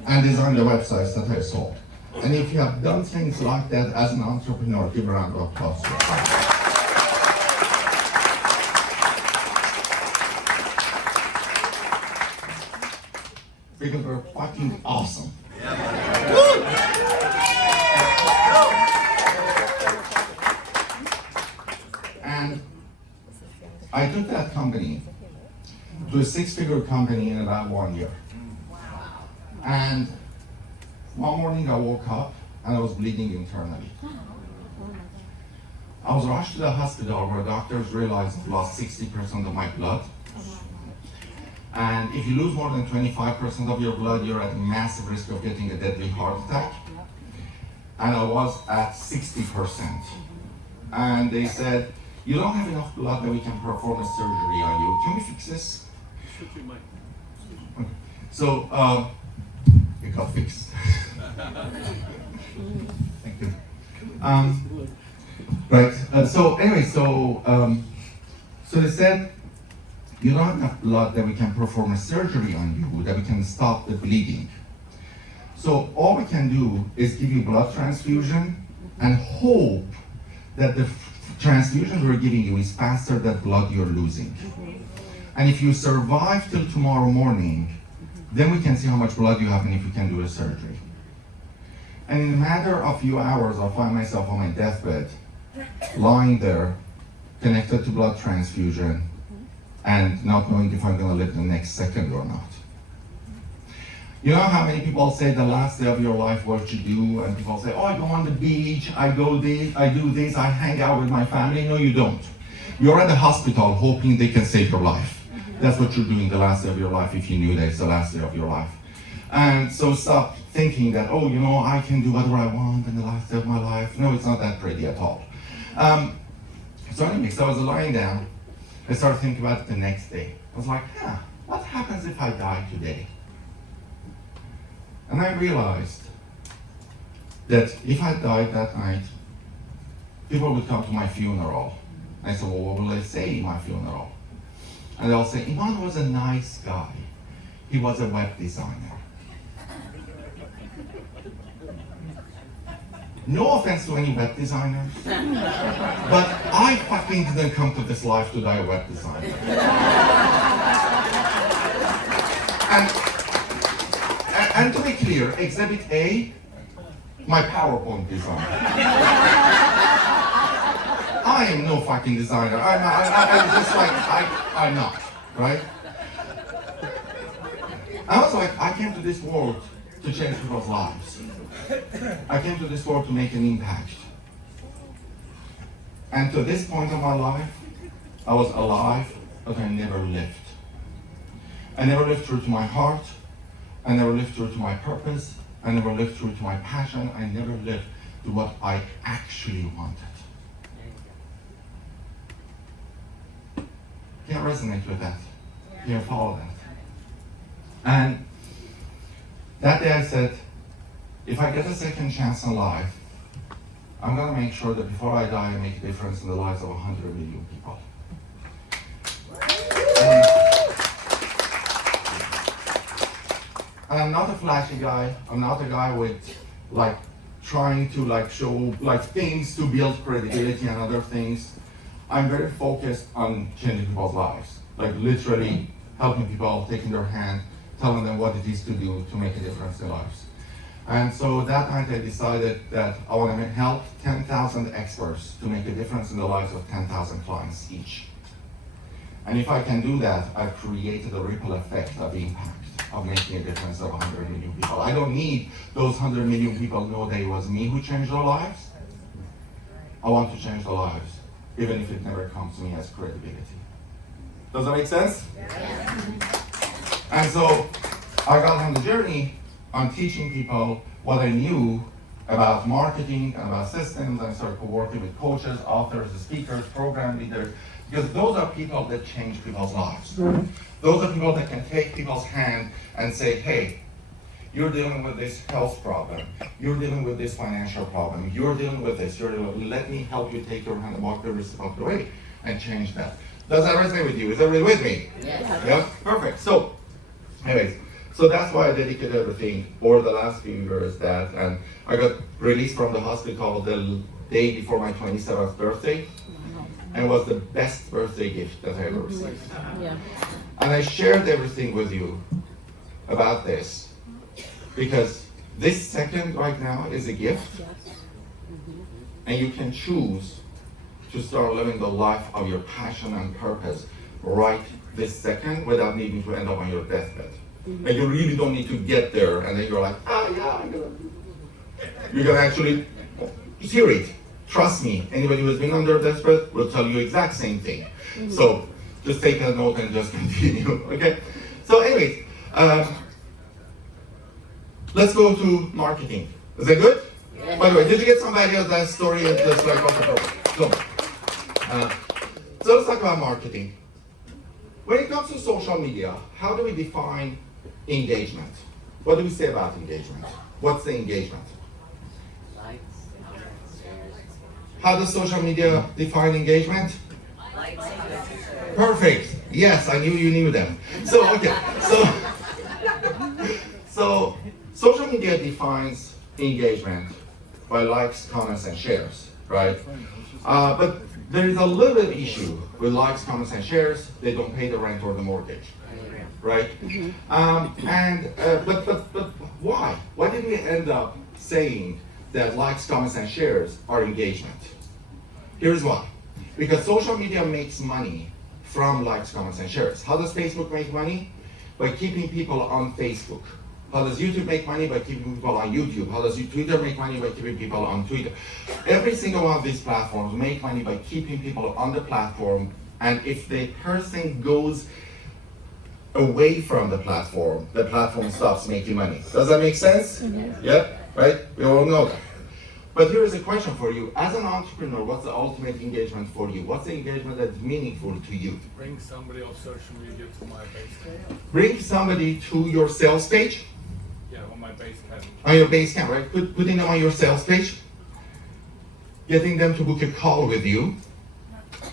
and design the websites that I sold. And if you have done things like that as an entrepreneur, give a round of applause. Because we're fucking awesome. And I took that company to a six-figure company in about 1 year. And one morning I woke up and I was bleeding internally. I was rushed to the hospital where doctors realized I've lost 60% of my blood. And if you lose more than 25% of your blood, you're at massive risk of getting a deadly heart attack. And I was at 60%. And they said, you don't have enough blood that we can perform a surgery on you. Can we fix this? So, it got fixed. Thank you. Right, so they said, you don't have enough blood that we can perform a surgery on you, that we can stop the bleeding. So all we can do is give you blood transfusion and hope that the transfusion we're giving you is faster than blood you're losing. And if you survive till tomorrow morning, then we can see how much blood you have and if you can do a surgery. And in a matter of a few hours, I'll find myself on my deathbed, lying there, connected to blood transfusion, and not knowing if I'm gonna live the next second or not. You know how many people say the last day of your life, what you do, and people say, oh, I go on the beach, I go this, I do this, I hang out with my family. No, you don't. You're at the hospital hoping they can save your life. That's what you're doing the last day of your life if you knew that it's the last day of your life. And so stop thinking that, oh, you know, I can do whatever I want in the last day of my life. No, it's not that pretty at all. So anyway, so I was lying down. I started thinking about it the next day. I was like, what happens if I die today? And I realized that if I died that night, people would come to my funeral. I said, well, what will they say in my funeral? And they'll say, Iman was a nice guy. He was a web designer. No offense to any web designers, but I fucking didn't come to this life to die a web designer. And to be clear, Exhibit A, my PowerPoint design. I am no fucking designer. I'm just like, I'm not, right? I was like, I came to this world to change people's lives. I came to this world to make an impact. And to this point of my life, I was alive, but I never lived. I never lived true to my heart. I never lived true to my purpose. I never lived true to my passion. I never lived to what I actually wanted. Can you resonate with that? Can you follow that? And that day I said, if I get a second chance in life, I'm gonna make sure that before I die, I make a difference in the lives of 100 million people. And I'm not a flashy guy. I'm not a guy with like trying to like show like things to build credibility and other things. I'm very focused on changing people's lives, like literally helping people, taking their hand, telling them what it is to do to make a difference in lives. And so that night I decided that I want to help 10,000 experts to make a difference in the lives of 10,000 clients each. And if I can do that, I've created a ripple effect of impact of making a difference of 100 million people. I don't need those 100 million people to know that it was me who changed their lives. I want to change their lives, even if it never comes to me as credibility. Does that make sense? Yeah. And so I got on the journey on teaching people what I knew about marketing and about systems, and I started working with coaches, authors, speakers, program leaders, because those are people that change people's lives. Those are people that can take people's hand and say, hey, you're dealing with this health problem, you're dealing with this financial problem, you're dealing with this, let me help you take your hand and walk the risk of the way and change that. Does that resonate with you? Is everybody with me? Yes. Yeah? Perfect. So, anyways, so that's why I dedicated everything over the last few years that, and I got released from the hospital the day before my 27th birthday, and it was the best birthday gift that I ever received. Yeah. And I shared everything with you about this because this second right now is a gift, and you can choose to start living the life of your passion and purpose right this second without needing to end up on your deathbed. And you really don't need to get there and then you're like, yeah, I'm gonna. You're gonna actually hear it. Trust me, anybody who's been on their deathbed will tell you exact same thing. So just take a note and just continue, okay? So anyways, let's go to marketing. Is that good? Yeah. By the way, did you get somebody else that story and just like off the top? So let's talk about marketing. When it comes to social media, how do we define engagement? What do we say about engagement? What's the engagement? How does social media define engagement? Perfect. Yes, I knew you knew them. So, okay. So social media defines engagement by likes, comments, and shares, right? But there is a little bit of issue with likes, comments, and shares. They don't pay the rent or the mortgage, right? But why? Why did we end up saying that likes, comments, and shares are engagement? Here's why. Because social media makes money from likes, comments, and shares. How does Facebook make money? By keeping people on Facebook. How does YouTube make money? By keeping people on YouTube. How does Twitter make money? By keeping people on Twitter. Every single one of these platforms make money by keeping people on the platform, and if the person goes away from the platform stops making money. Does that make sense? Mm-hmm. Yeah, right? We all know that. But here is a question for you. As an entrepreneur, what's the ultimate engagement for you? What's the engagement that's meaningful to you? Bring somebody off social media to my base camp. Bring somebody to your sales page? Yeah, on my base camp. On your base camp, right? Putting them on your sales page, getting them to book a call with you,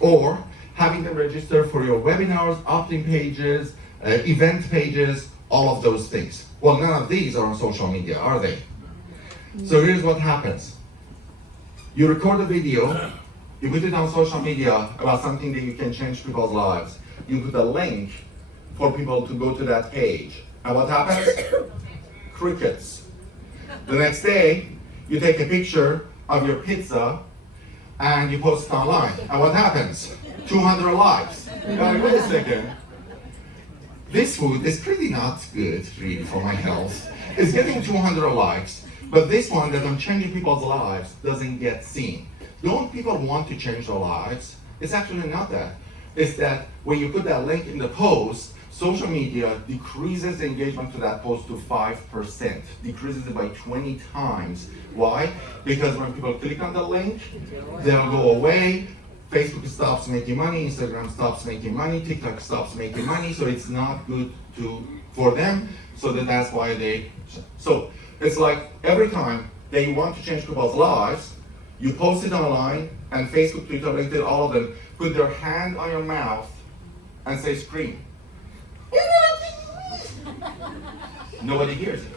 or having them register for your webinars, opt-in pages, event pages, all of those things. Well, none of these are on social media, are they? So here's what happens. You record a video, you put it on social media about something that you can change people's lives. You put a link for people to go to that page. And what happens? Crickets. The next day, you take a picture of your pizza and you post it online. And what happens? 200 likes. You're like, wait a second. This food is pretty not good really for my health. It's getting 200 likes. But this one that I'm changing people's lives doesn't get seen. Don't people want to change their lives? It's actually not that. It's that when you put that link in the post, social media decreases the engagement to that post to 5%, decreases it by 20 times. Why? Because when people click on the link, they'll go away, Facebook stops making money, Instagram stops making money, TikTok stops making money, so it's not good for them. So that's why so it's like every time they want to change people's lives, you post it online, and Facebook, Twitter, LinkedIn, all of them put their hand on your mouth and say scream. Nobody hears it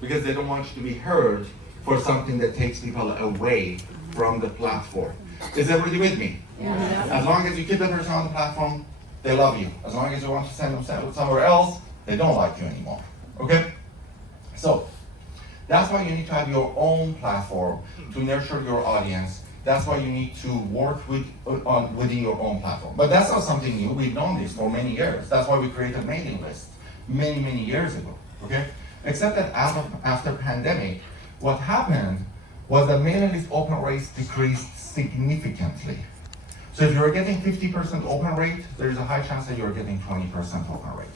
because they don't want you to be heard for something that takes people away from the platform. Is everybody with me? Yeah. As long as you keep the person on the platform, they love you. As long as you want to send them somewhere else, they don't like you anymore. Okay? So that's why you need to have your own platform to nurture your audience. That's why you need to work within your own platform. But that's not something new. We've known this for many years. That's why we created mailing lists many years ago. Okay? Except that after pandemic, what happened was the mailing list open rates decreased significantly. So if you're getting 50% open rate, there is a high chance that you're getting 20% open rate.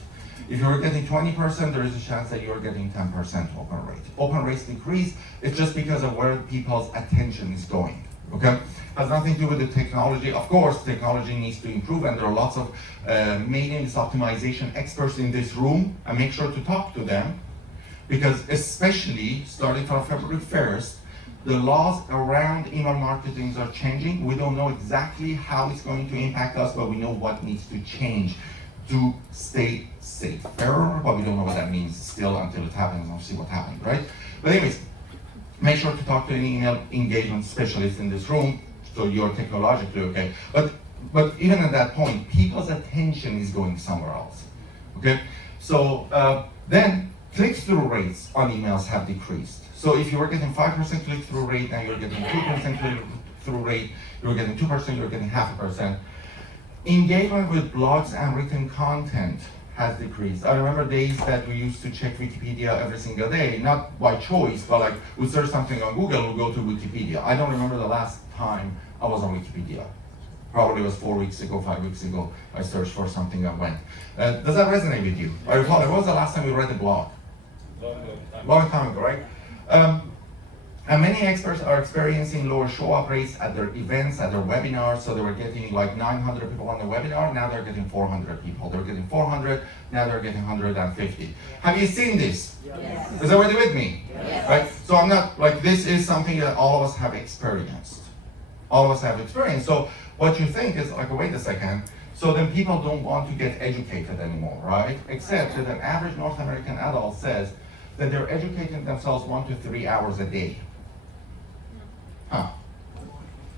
If you're getting 20%, there is a chance that you're getting 10% open rate. Open rates decrease, it's just because of where people's attention is going, okay? Has nothing to do with the technology. Of course, technology needs to improve, and there are lots of mailing list optimization experts in this room, and make sure to talk to them, because especially starting from February 1st, the laws around email marketing are changing. We don't know exactly how it's going to impact us, but we know what needs to change to stay safer, but we don't know what that means still until it happens and we'll see what happens, right? But anyways, make sure to talk to an email engagement specialist in this room so you're technologically okay. But even at that point, people's attention is going somewhere else, okay? So then click-through rates on emails have decreased. So if you were getting 5% click-through rate and you're getting 2% click-through rate, you're getting 2%, you're getting 0.5%. Engagement with blogs and written content has decreased. I remember days that we used to check Wikipedia every single day, not by choice, but like we search something on Google, we go to Wikipedia. I don't remember the last time I was on Wikipedia. Probably was 4 weeks ago, 5 weeks ago, I searched for something and went. Does that resonate with you? I recall, when was the last time you read a blog? Long time ago, right? And many experts are experiencing lower show-up rates at their events, at their webinars. So they were getting like 900 people on the webinar, now they're getting 400 people. They're getting 400, now they're getting 150. Have you seen this? Yes. Is everybody with me? Yes. Right? So I'm not, like, this is something that all of us have experienced. All of us have experienced. So what you think is like, wait a second, so then people don't want to get educated anymore, right? Except that an average North American adult says that they're educating themselves 1 to 3 hours a day. Huh.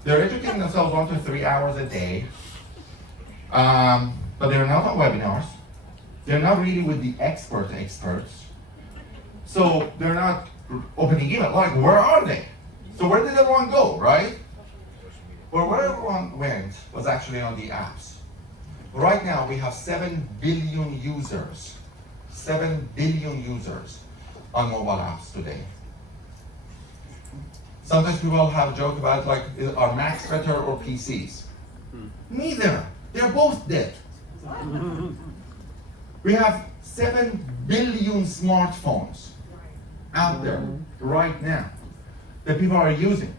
They're educating themselves 1 to 3 hours a day, but they're not on webinars. They're not really with the experts. So they're not opening email. Like, where are they? So where did everyone go, right? Well, where everyone went was actually on the apps. Right now, we have 7 billion users. 7 billion users on mobile apps today. Sometimes people have a joke about, like, are Macs better or PCs? Neither. They're both dead. We have 7 billion smartphones out there right now that people are using.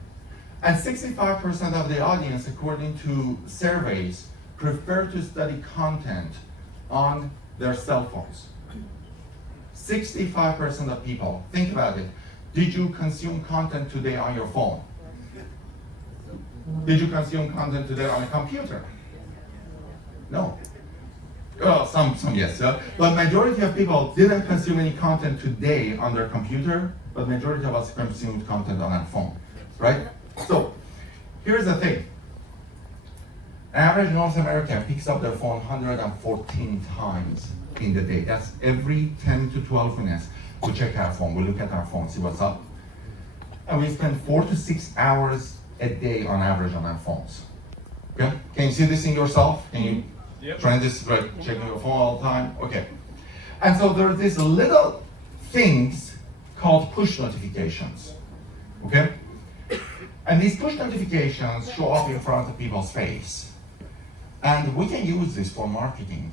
And 65% of the audience, according to surveys, prefer to study content on their cell phones. 65% of people, think about it. Did you consume content today on your phone? Did you consume content today on a computer? No. Well, some yes, but majority of people didn't consume any content today on their computer, but majority of us consumed content on our phone, right? So, here's the thing. Average North American picks up their phone 114 times in the day. That's every 10 to 12 minutes. We check our phone, we look at our phone, see what's up. And we spend 4 to 6 hours a day on average on our phones. Okay? Can you see this in yourself? Can you try this, right? Checking your phone all the time? Okay. And so there are these little things called push notifications. Okay? And these push notifications show up in front of people's face. And we can use this for marketing.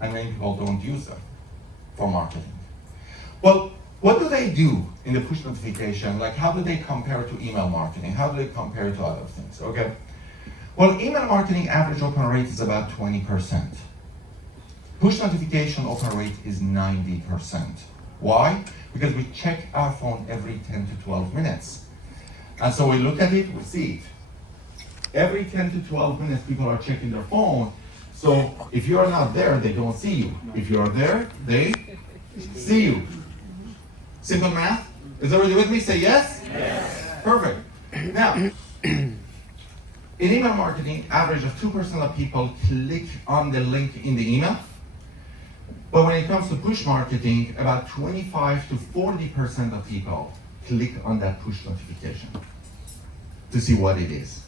And many people don't use them for marketing. Well, what do they do in the push notification? Like, how do they compare to email marketing? How do they compare to other things? Okay. Well, email marketing average open rate is about 20%. Push notification open rate is 90%. Why? Because we check our phone every 10 to 12 minutes. And so we look at it, we see it. Every 10 to 12 minutes, people are checking their phone. So if you are not there, they don't see you. If you are there, they see you. Simple math? Is everybody with me? Say yes? Yes. Perfect. Now, in email marketing, average of 2% of people click on the link in the email. But when it comes to push marketing, about 25 to 40% of people click on that push notification to see what it is.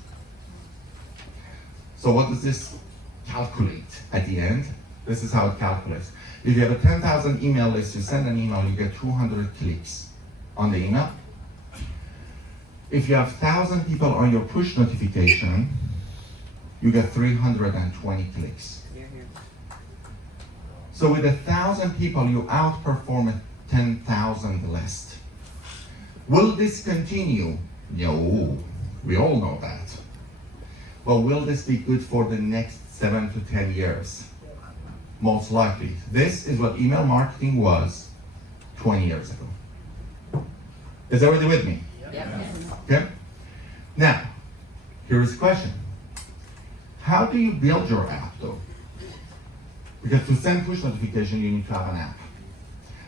So what does this calculate at the end? This is how it calculates. If you have a 10,000 email list, you send an email, you get 200 clicks on the email. If you have 1,000 people on your push notification, you get 320 clicks. So with 1,000 people, you outperform 10,000 less. Will this continue? No, we all know that. But will this be good for the next 7 to 10 years? Most likely. This is what email marketing was 20 years ago. Is everybody with me? Yep. Okay? Now, here's the question. How do you build your app though? Because to send push notification, you need to have an app.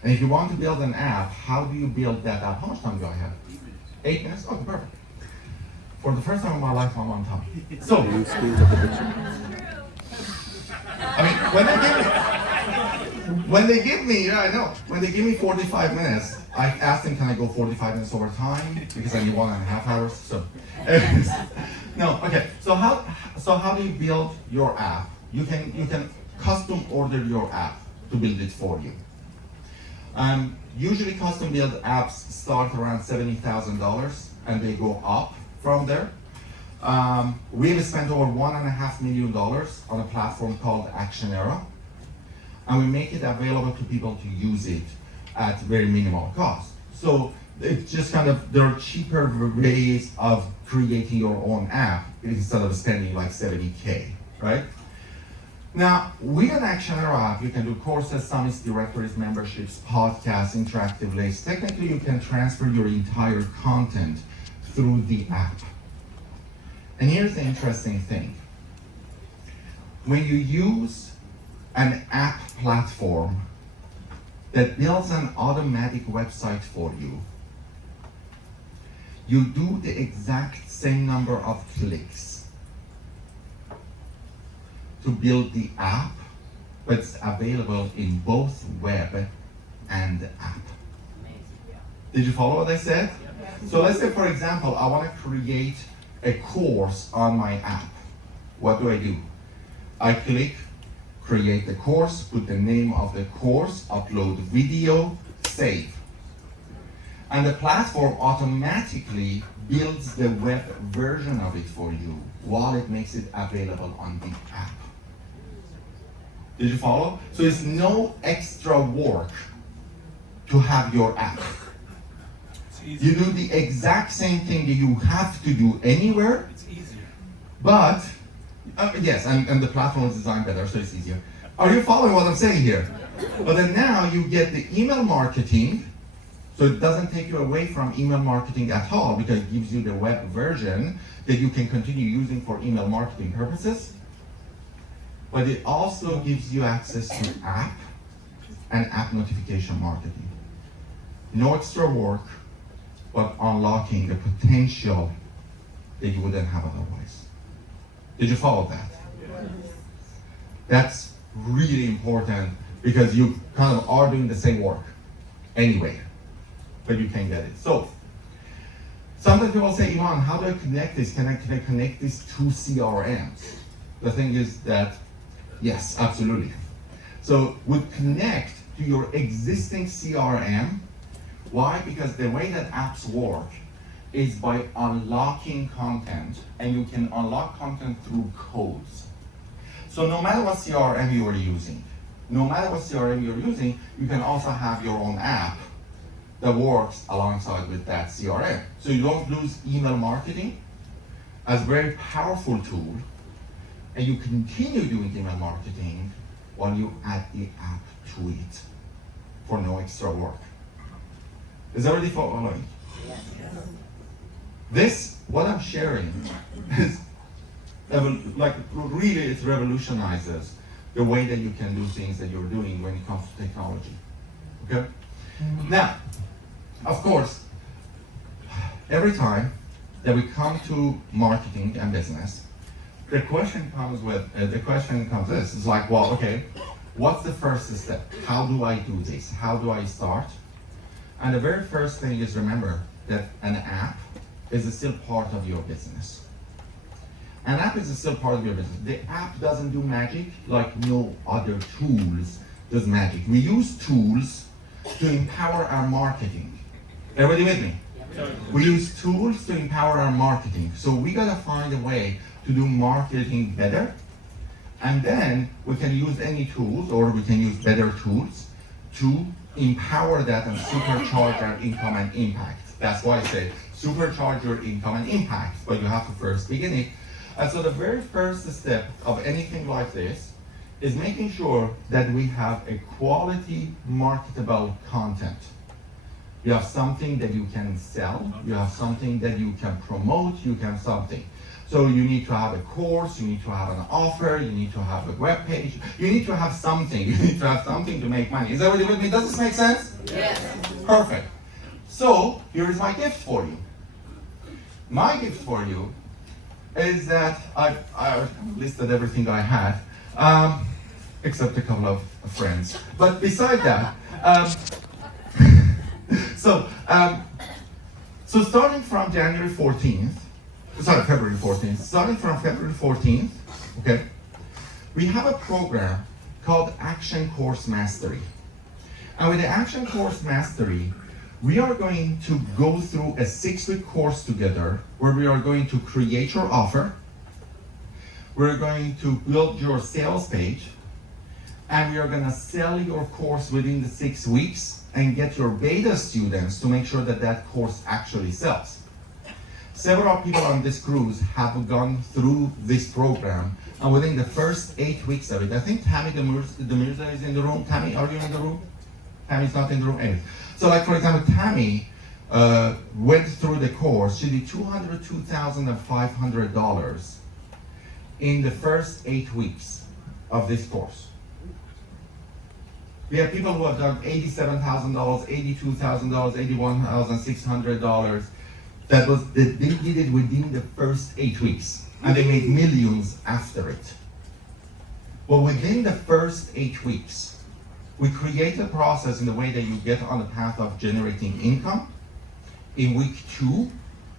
And if you want to build an app, how do you build that app? How much time do I have? 8 minutes? Okay, perfect. For the first time in my life, I'm on time. So, I mean, when they give me, yeah, I know. When they give me 45 minutes, I ask them, can I go 45 minutes over time? Because I need 1.5 hours. So, no, okay. So how do you build your app? You can custom order your app to build it for you. Usually custom built apps start around $70,000 and they go up from there. We have spent over $1.5 million on a platform called Actionera, and we make it available to people to use it at very minimal cost. So it's just kind of, there are cheaper ways of creating your own app instead of spending like $70K, right? Now, with an Actionera app, you can do courses, summits, directories, memberships, podcasts, interactive lists. Technically, you can transfer your entire content through the app. And here's the interesting thing. When you use an app platform that builds an automatic website for you, you do the exact same number of clicks to build the app, but it's available in both web and app. Did you follow what I said? So let's say, for example, I want to create a course on my app. What do? I click create the course, put the name of the course, upload video, save. And the platform automatically builds the web version of it for you while it makes it available on the app. Did you follow? So it's no extra work to have your app. You do the exact same thing that you have to do anywhere. It's easier. But, yes, and the platform is designed better, so it's easier. Are you following what I'm saying here? But then now you get the email marketing, so it doesn't take you away from email marketing at all, because it gives you the web version that you can continue using for email marketing purposes. But it also gives you access to app and app notification marketing. No extra work, but unlocking the potential that you wouldn't have otherwise. Did you follow that? Yes. That's really important because you kind of are doing the same work anyway, but you can get it. So, sometimes people say, Iman, how do I connect this? Can I connect this to CRMs? The thing is that, yes, absolutely. So, would connect to your existing CRM. Why? Because the way that apps work is by unlocking content, and you can unlock content through codes. So no matter what CRM you are using, you can also have your own app that works alongside with that CRM. So you don't lose email marketing as a very powerful tool and you continue doing email marketing while you add the app to it for no extra work. Is everybody following? This, what I'm sharing, is like really it revolutionizes the way that you can do things that you're doing when it comes to technology. Okay? Now, of course, every time that we come to marketing and business, the question comes this. It's like, well, okay, what's the first step? How do I do this? How do I start? And the very first thing is remember that an app is still part of your business. An app is still part of your business. The app doesn't do magic like no other tools does magic. We use tools to empower our marketing. Everybody with me? We use tools to empower our marketing. So we gotta find a way to do marketing better. And then we can use any tools, or we can use better tools to empower that and supercharge our income and impact. That's why I say supercharge your income and impact, but you have to first begin it. And so the very first step of anything like this is making sure that we have a quality marketable content. You have something that you can sell, you have something that you can promote, you can something. So you need to have a course, you need to have an offer, you need to have a web page, you need to have something, you need to have something to make money. Is everybody with me? Does this make sense? Yes. Perfect. So here is my gift for you. My gift for you is that I listed everything I had, except a couple of friends. But beside that, so starting from February 14th, starting from February 14th, okay, we have a program called Action Course Mastery. And with the Action Course Mastery, we are going to go through a 6-week course together where we are going to create your offer, we're going to build your sales page, and we are going to sell your course within the 6 weeks and get your beta students to make sure that that course actually sells. Several people on this cruise have gone through this program, and within the first 8 weeks of it, I think Tammy the Mirza is in the room. Tammy, are you in the room? Tammy's not in the room. Anyway. So like for example, Tammy went through the course. She did $202,500 in the first 8 weeks of this course. We have people who have done $87,000, $82,000, $81,600. They did it within the first 8 weeks, and they made millions after it. But within the first 8 weeks, we create a process in the way that you get on the path of generating income. In week 2,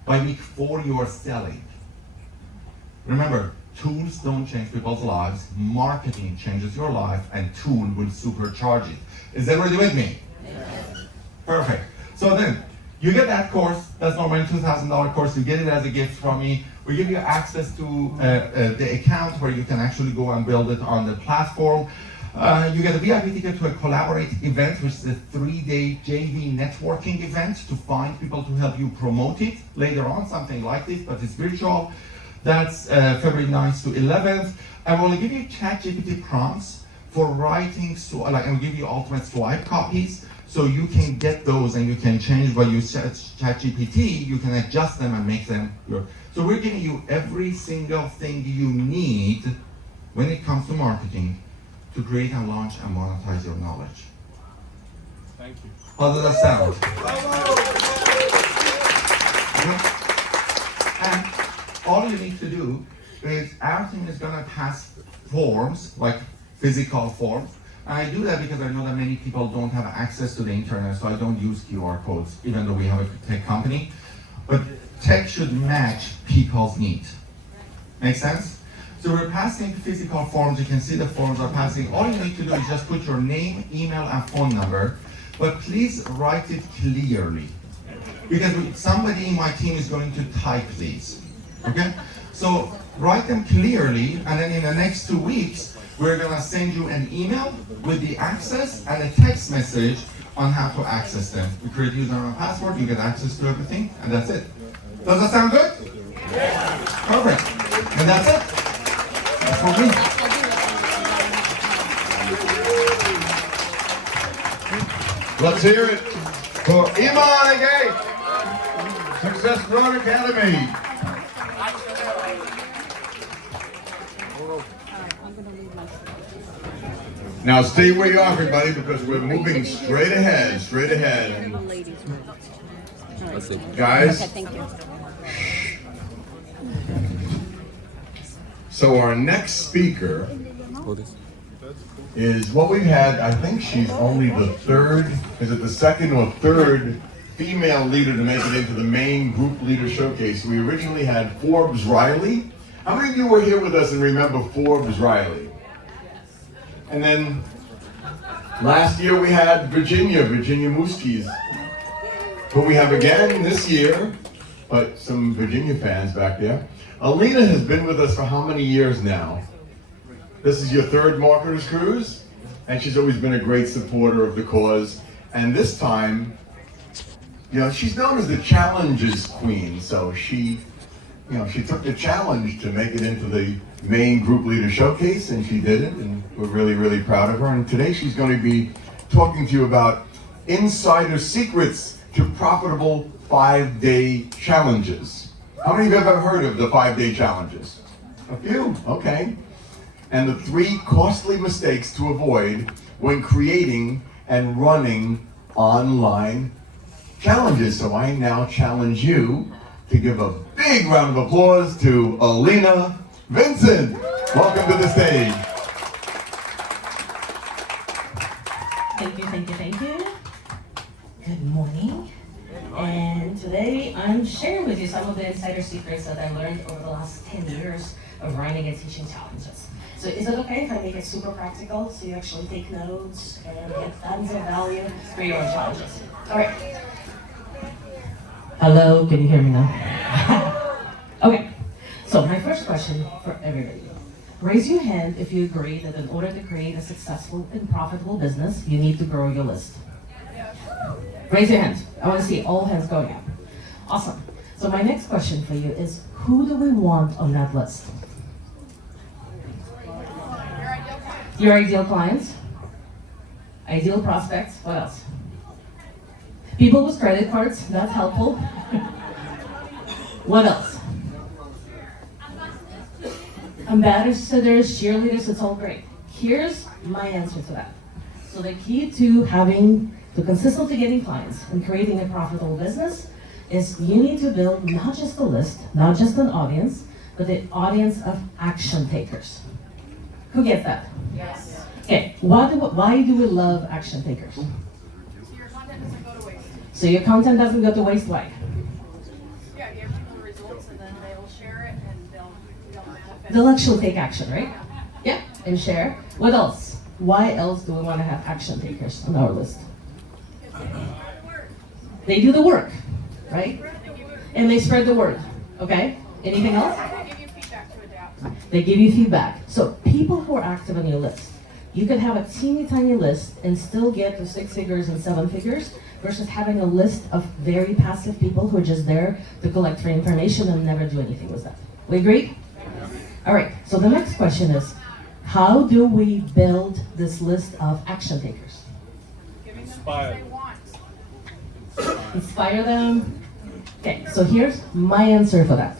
by week 4, you are selling. Remember, tools don't change people's lives. Marketing changes your life, and tool will supercharge it. Is everybody with me? Yes. Perfect. So then, you get that course. That's normally a $2,000 course. You get it as a gift from me. We give you access to the account where you can actually go and build it on the platform. You get a VIP ticket to a Collaborate event, which is a 3-day JV networking event to find people to help you promote it later on, something like this, but it's virtual. That's February 9th to 11th. And we'll give you ChatGPT prompts for writing, and we'll give you ultimate swipe copies, so you can get those and you can change by you ChatGPT, you can adjust them and make them your. So we're giving you every single thing you need when it comes to marketing to create and launch and monetize your knowledge. Thank you. How does that sound? And all you need to do is our team is gonna pass forms, like physical forms. And I do that because I know that many people don't have access to the internet, so I don't use QR codes, even though we have a tech company. But tech should match people's needs. Make sense? So we're passing physical forms. You can see the forms are passing. All you need to do is just put your name, email, and phone number, but please write it clearly, because somebody in my team is going to type these, okay? So write them clearly, and then in the next 2 weeks, we're gonna send you an email with the access and a text message on how to access them. We create username and password, you get access to everything, and that's it. Does that sound good? Yeah. Perfect. And that's it. That's what hear it for Iman Gate, Success Run Academy. Now stay where you are, everybody, because we're moving straight ahead, straight ahead. Let's see. Guys, Thank you. so our next speaker Hold this. is what we've had. I think she's only the third, is it the second or third female leader to make it into the main group leader showcase. We originally had Forbes Riley. How many of you were here with us and remember Forbes Riley? And then last year we had Virginia Muskies, who we have again this year, but some Virginia fans back there. Alina has been with us for how many years now? This is your third Marketers Cruise, and she's always been a great supporter of the cause. And this time, you know, she's known as the Challenges Queen, so she took the challenge to make it into the main group leader showcase, and she did it, and we're really, really proud of her. And today she's going to be talking to you about insider secrets to profitable 5-day challenges. How many of you have ever heard of the 5-day challenges? A few, okay. And the 3 costly mistakes to avoid when creating and running online challenges. So I now challenge you to give a big round of applause to Alina Vincent. Welcome to the stage. Thank you. Good morning. And today I'm sharing with you some of the insider secrets that I learned over the last 10 years of running and teaching challenges. So is it okay if I make it super practical so you actually take notes and get tons of value for your own challenges? All right. Hello, can you hear me now? Okay, so my first question for everybody. Raise your hand if you agree that in order to create a successful and profitable business, you need to grow your list. Raise your hand. I want to see all hands going up. Awesome. So my next question for you is, who do we want on that list? Your ideal clients? Ideal prospects? What else? People with credit cards, that's helpful. What else? Ambassadors, cheerleaders, it's all great. Here's my answer to that. So the key to consistently getting clients and creating a profitable business is you need to build not just a list, not just an audience, but the audience of action takers. Who gets that? Yes. Okay, why do we love action takers? So your content doesn't go to waste. Why? Yeah, give people the results and then they will share it and they'll manifest. They'll actually take action, right? Yeah, and share. What else? Why else do we want to have action takers on our list? They do the work, right? And they spread the word, okay? Anything else? They give you feedback to adapt. They give you feedback. So people who are active on your list, you could have a teeny tiny list and still get to 6 figures and 7 figures versus having a list of very passive people who are just there to collect free information and never do anything with that. We agree? All right, so the next question is, how do we build this list of action takers? Giving them things they want. Inspire them. Okay, so here's my answer for that.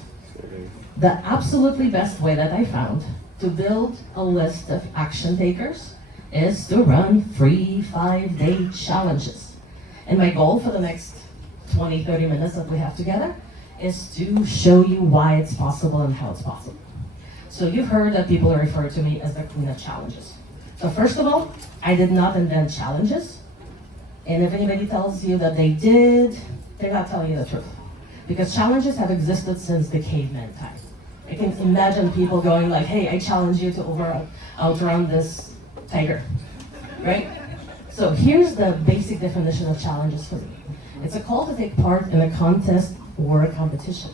The absolutely best way that I found to build a list of action takers is to run free 5-day challenges. And my goal for the next 20-30 minutes that we have together is to show you why it's possible and how it's possible. So you've heard that people refer to me as the queen of challenges. So first of all, I did not invent challenges. And if anybody tells you that they did, they're not telling you the truth. Because challenges have existed since the caveman time. I can imagine people going like, hey, I challenge you to outrun this tiger, right? So here's the basic definition of challenges for me. It's a call to take part in a contest or a competition.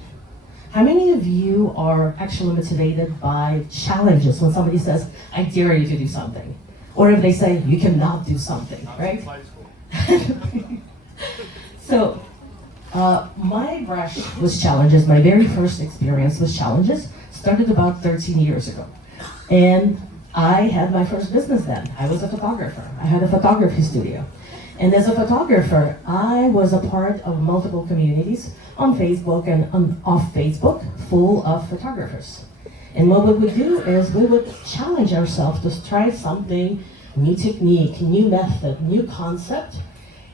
How many of you are actually motivated by challenges when somebody says, I dare you to do something? Or if they say, you cannot do something, right? So, my brush with challenges, my very first experience with challenges started about 13 years ago. And I had my first business then. I was a photographer. I had a photography studio. And as a photographer, I was a part of multiple communities on Facebook and off Facebook, full of photographers. And what we would do is we would challenge ourselves to try something, new technique, new method, new concept.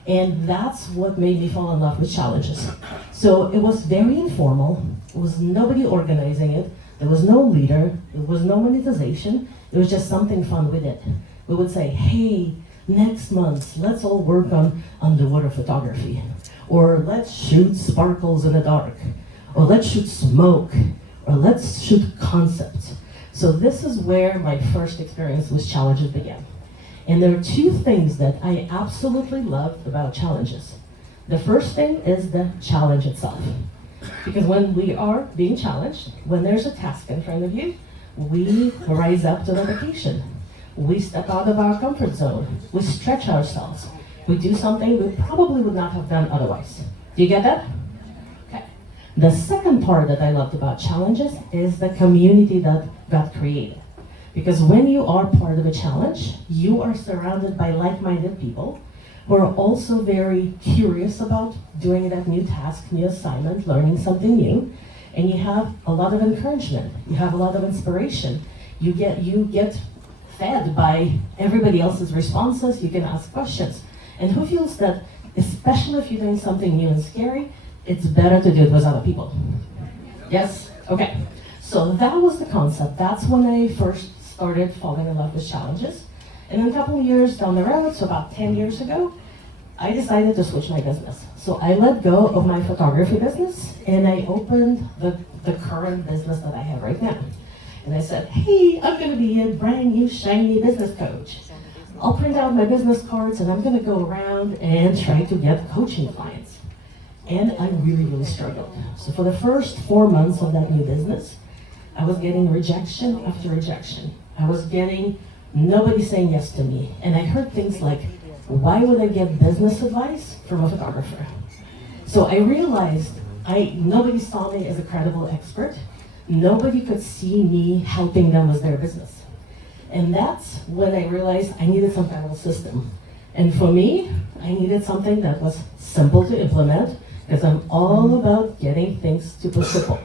And that's what made me fall in love with challenges. So it was very informal. It was nobody organizing it. There was no leader. There was no monetization. It was just something fun we did. We would say, hey, next month, let's all work on underwater photography. Or let's shoot sparkles in the dark. Or let's shoot smoke. Or let's shoot concept. So this is where my first experience with challenges began. And there are two things that I absolutely loved about challenges. The first thing is the challenge itself. Because when we are being challenged, when there's a task in front of you, we rise up to the occasion. We step out of our comfort zone. We stretch ourselves. We do something we probably would not have done otherwise. Do you get that? Okay. The second part that I loved about challenges is the community that got created. Because when you are part of a challenge, you are surrounded by like-minded people who are also very curious about doing that new task, new assignment, learning something new. And you have a lot of encouragement. You have a lot of inspiration. You get fed by everybody else's responses. You can ask questions. And who feels that, especially if you're doing something new and scary, it's better to do it with other people? Yes? Okay. So that was the concept. That's when I first started falling in love with challenges. And then a couple of years down the road, so about 10 years ago, I decided to switch my business. So I let go of my photography business and I opened the current business that I have right now. And I said, hey, I'm gonna be a brand new shiny business coach. I'll print out my business cards and I'm gonna go around and try to get coaching clients. And I really, really struggled. So for the first 4 months of that new business, I was getting rejection after rejection. I was getting nobody saying yes to me. And I heard things like, why would I get business advice from a photographer? So I realized nobody saw me as a credible expert. Nobody could see me helping them with their business. And that's when I realized I needed some kind of a system. And for me, I needed something that was simple to implement, because I'm all about getting things super simple.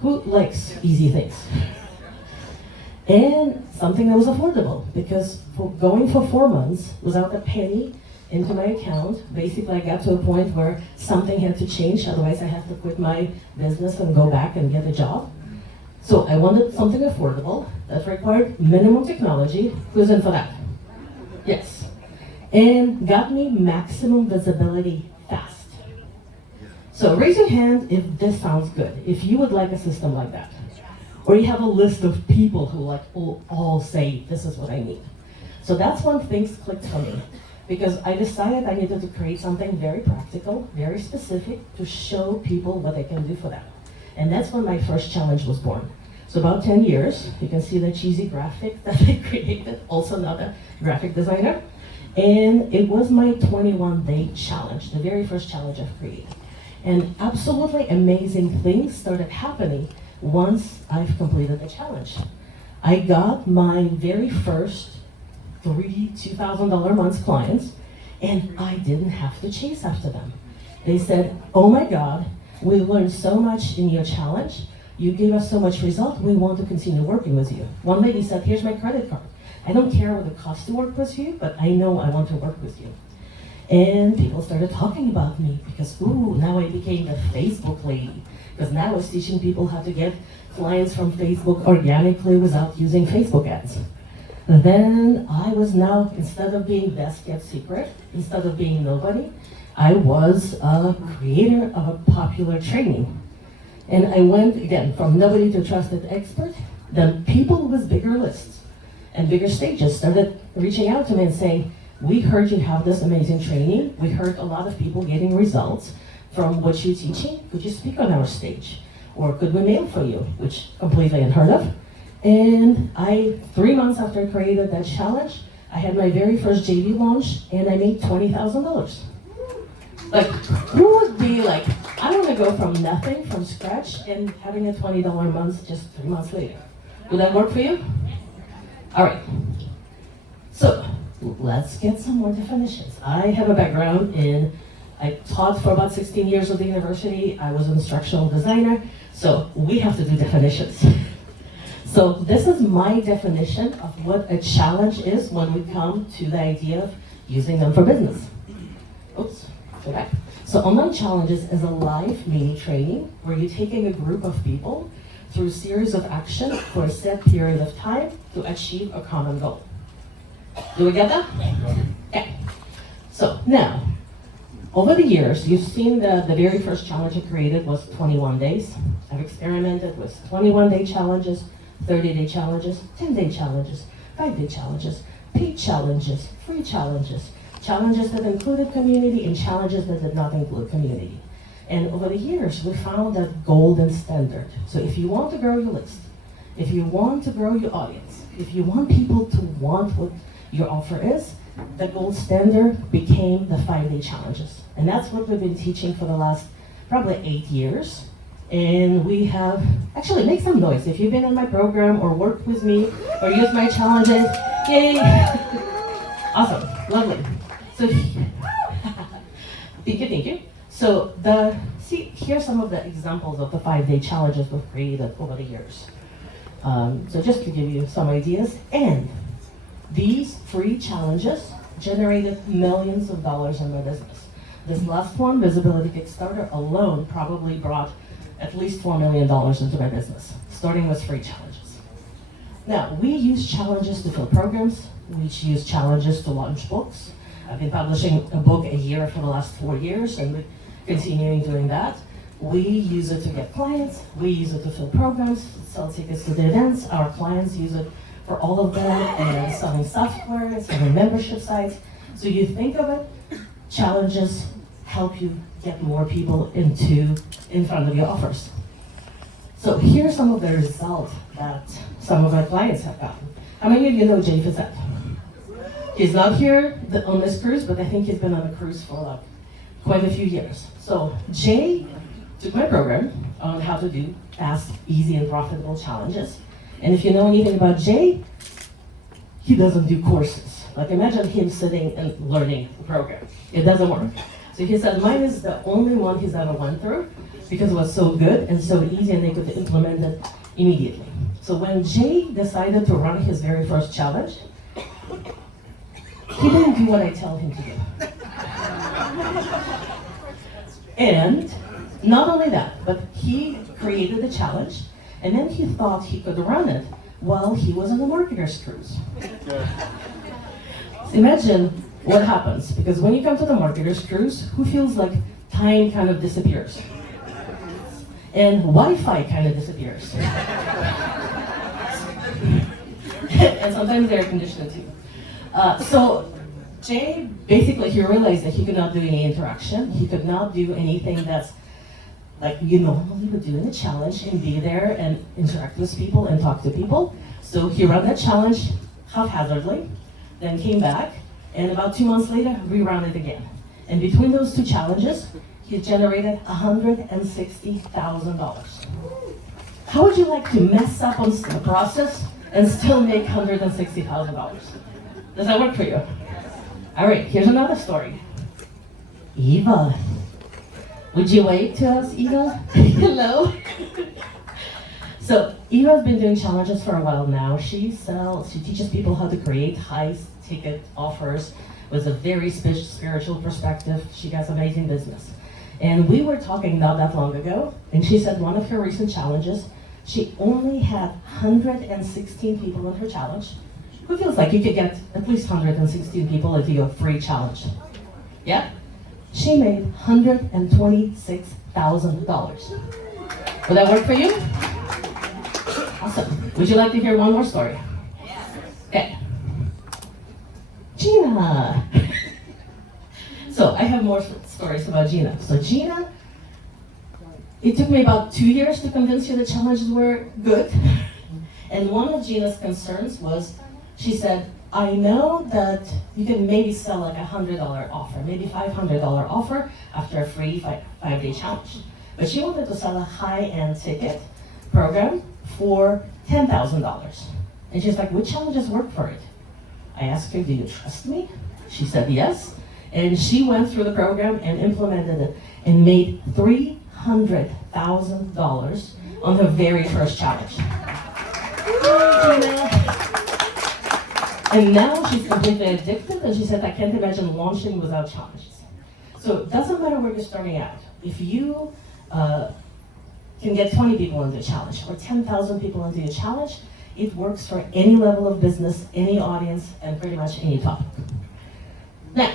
Who likes easy things? And something that was affordable, because going for 4 months without a penny into my account, basically I got to a point where something had to change, otherwise I had to quit my business and go back and get a job. So I wanted something affordable that required minimum technology. Who's in for that? Yes. And got me maximum visibility fast. So raise your hand if this sounds good, if you would like a system like that. Or you have a list of people who all say, this is what I need. So that's when things clicked for me. Because I decided I needed to create something very practical, very specific, to show people what I can do for them. And that's when my first challenge was born. So about 10 years, you can see the cheesy graphic that I created, also not a graphic designer. And it was my 21-day challenge, the very first challenge I've created. And absolutely amazing things started happening once I've completed the challenge. I got my very first 3 $2,000 months clients, and I didn't have to chase after them. They said, oh my God, we learned so much in your challenge. You gave us so much result. We want to continue working with you. One lady said, here's my credit card. I don't care what it costs to work with you, but I know I want to work with you. And people started talking about me because, ooh, now I became the Facebook lady. Because now I was teaching people how to get clients from Facebook organically without using Facebook ads. Then I was now, instead of being best kept secret, instead of being nobody, I was a creator of a popular training. And I went, again, from nobody to trusted expert. Then people with bigger lists and bigger stages started reaching out to me and saying, we heard you have this amazing training. We heard a lot of people getting results from what you're teaching. Could you speak on our stage? Or could we mail for you? Which completely unheard of. And 3 months after I created that challenge, I had my very first JV launch and I made $20,000. Like, who would be like, I want to go from nothing, from scratch, and having a $20 a month just 3 months later? Would that work for you? All right. So, let's get some more definitions. I have a background I taught for about 16 years at the university. I was an instructional designer, so we have to do definitions. So this is my definition of what a challenge is when we come to the idea of using them for business. Oops, go back. So online challenges is a live mini training where you're taking a group of people through a series of actions for a set period of time to achieve a common goal. Do we get that? Okay. So now, over the years, you've seen the very first challenge I created was 21 days. I've experimented with 21-day challenges, 30-day challenges, 10-day challenges, 5-day challenges, paid challenges, free challenges, challenges that included community and challenges that did not include community. And over the years, we found that golden standard. So if you want to grow your list, if you want to grow your audience, if you want people to want what your offer is, the gold standard became the 5-day challenges. And that's what we've been teaching for the last probably 8 years. And we have, actually make some noise. If you've been in my program or worked with me or used my challenges, yay! Awesome, lovely. So, thank you. So here's some of the examples of the 5-day challenges we've created over the years. So just to give you some ideas, and these free challenges generated millions of dollars in my business. This last one, Visibility Kickstarter, alone probably brought at least $4 million into my business, starting with free challenges. Now, we use challenges to fill programs. We use challenges to launch books. I've been publishing a book a year for the last 4 years, and we're continuing doing that. We use it to get clients. We use it to fill programs, sell tickets to the events. Our clients use it for all of them, and selling software, selling membership sites. So you think of it, challenges help you get more people in front of your offers. So here's some of the results that some of our clients have gotten. How many of you know Jay Fizette? He's not here on this cruise, but I think he's been on a cruise for quite a few years. So Jay took my program on how to do fast, easy, and profitable challenges. And if you know anything about Jay, he doesn't do courses. Like imagine him sitting and learning the program. It doesn't work. So he said mine is the only one he's ever went through because it was so good and so easy and they could implement it immediately. So when Jay decided to run his very first challenge, he didn't do what I tell him to do. And not only that, but he created the challenge and then he thought he could run it while he was on the marketer's cruise. So imagine what happens, because when you come to the marketer's cruise, who feels like time kind of disappears? And Wi-Fi kind of disappears. And sometimes air conditioning too. So Jay, basically he realized that he could not do any interaction. He could not do anything that's like you normally would do in a challenge and be there and interact with people and talk to people. So he ran that challenge haphazardly, then came back, and about 2 months later, reran it again. And between those two challenges, he generated $160,000. How would you like to mess up on the process and still make $160,000? Does that work for you? All right, here's another story. Eva. Would you wave to us, Eva? Hello. So Eva's been doing challenges for a while now. She teaches people how to create high-ticket offers with a very spiritual perspective. She has amazing business. And we were talking not that long ago, and she said one of her recent challenges, she only had 116 people in her challenge. Who feels like you could get at least 116 people into your free challenge? Yeah? She made $126,000. Would that work for you? Awesome. Would you like to hear one more story? Okay. Gina. So I have more stories about Gina. So Gina, it took me about 2 years to convince you the challenges were good. And one of Gina's concerns was, she said, I know that you can maybe sell like $100 offer, maybe $500 offer after a free 5-day challenge. But she wanted to sell a high-end ticket program for $10,000. And she's like, which challenges work for it? I asked her, do you trust me? She said yes. And she went through the program and implemented it and made $300,000 on her very first challenge. And now she's completely addicted, and she said, I can't imagine launching without challenges. So it doesn't matter where you're starting out. If you can get 20 people into a challenge or 10,000 people into a challenge, it works for any level of business, any audience, and pretty much any topic. Now,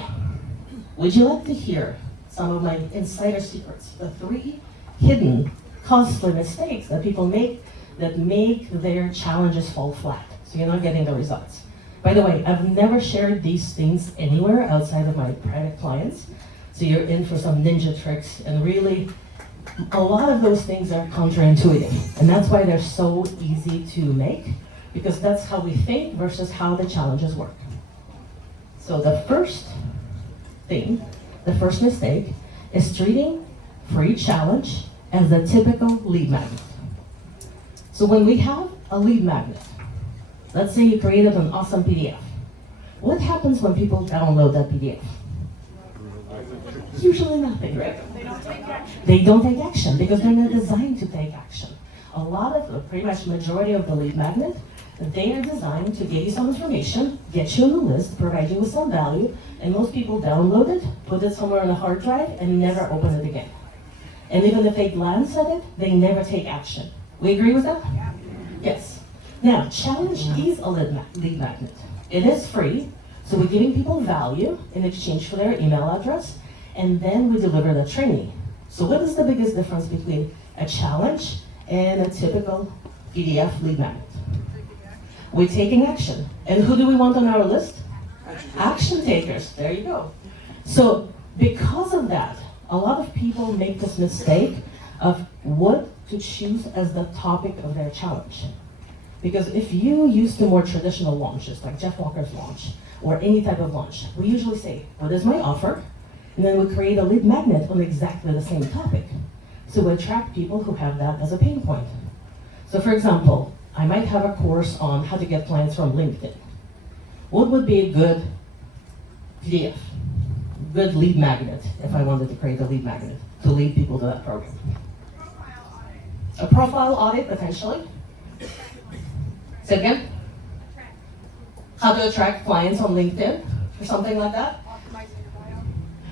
would you like to hear some of my insider secrets, the 3 hidden costly mistakes that people make that make their challenges fall flat, so you're not getting the results? By the way, I've never shared these things anywhere outside of my private clients, so you're in for some ninja tricks, and really, a lot of those things are counterintuitive, and that's why they're so easy to make, because that's how we think versus how the challenges work. So the first thing, the first mistake, is treating free challenge as the typical lead magnet. So when we have a lead magnet, let's say you created an awesome PDF. What happens when people download that PDF? Usually nothing, right? They don't take action. They don't take action because they're not designed to take action. A lot of, pretty much majority of the lead magnet, they are designed to give you some information, get you on the list, provide you with some value, and most people download it, put it somewhere on a hard drive, and never open it again. And even if they glance at it, they never take action. We agree with that? Yes. Now, challenge is a lead magnet. It is free, so we're giving people value in exchange for their email address, and then we deliver the training. So what is the biggest difference between a challenge and a typical PDF lead magnet? We're taking action. And who do we want on our list? Action takers. There you go. So because of that, a lot of people make this mistake of what to choose as the topic of their challenge. Because if you use the more traditional launches, like Jeff Walker's launch, or any type of launch, we usually say, what is my offer? And then we create a lead magnet on exactly the same topic. So we attract people who have that as a pain point. So for example, I might have a course on how to get clients from LinkedIn. What would be a good PDF, good lead magnet, if I wanted to create a lead magnet to lead people to that program? A profile audit, potentially. Say it again? How to attract clients on LinkedIn, or something like that?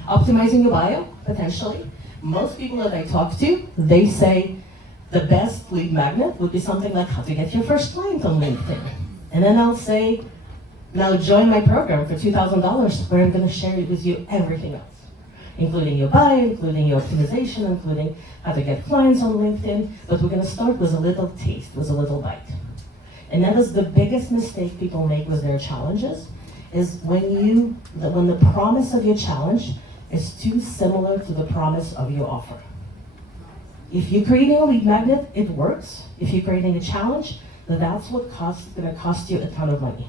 Optimizing your bio, potentially. Most people that I talk to, they say the best lead magnet would be something like how to get your first client on LinkedIn. And then I'll say, now join my program for $2,000, where I'm going to share with you everything else, including your bio, including your optimization, including how to get clients on LinkedIn. But we're going to start with a little taste, with a little bite. And that is the biggest mistake people make with their challenges, is when the promise of your challenge is too similar to the promise of your offer. If you're creating a lead magnet, it works. If you're creating a challenge, then that's what's going to cost you a ton of money.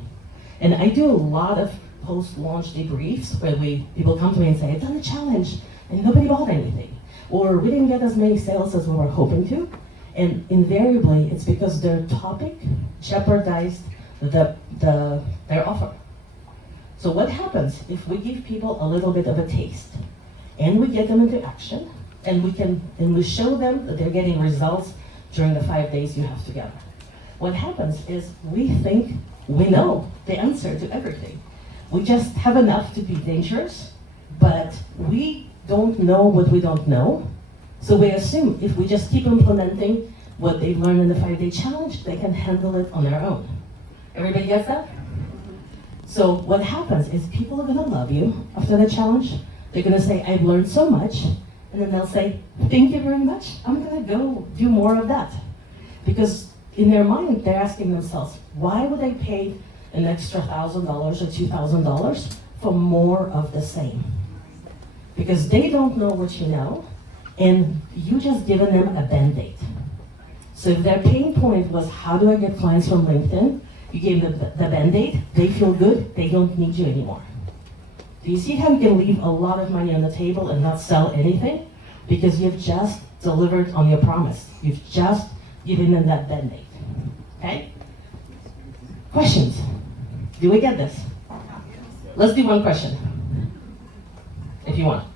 And I do a lot of post-launch debriefs where people come to me and say, I've done a challenge and nobody bought anything. Or we didn't get as many sales as we were hoping to. And invariably, it's because their topic jeopardized their offer. So what happens if we give people a little bit of a taste and we get them into action and we show them that they're getting results during the 5 days you have together? What happens is we think we know the answer to everything. We just have enough to be dangerous, but we don't know what we don't know. So we assume if we just keep implementing what they've learned in the 5-day challenge, they can handle it on their own. Everybody gets that? So what happens is people are gonna love you after the challenge. They're gonna say, I've learned so much. And then they'll say, thank you very much. I'm gonna go do more of that. Because in their mind, they're asking themselves, why would I pay an extra $1,000 or $2,000 for more of the same? Because they don't know what you know, and you just given them a Band-Aid. So if their pain point was, how do I get clients from LinkedIn? You gave them the Band-Aid, they feel good, they don't need you anymore. Do you see how you can leave a lot of money on the table and not sell anything? Because you've just delivered on your promise. You've just given them that Band-Aid, okay? Questions? Do we get this? Let's do one question, if you want.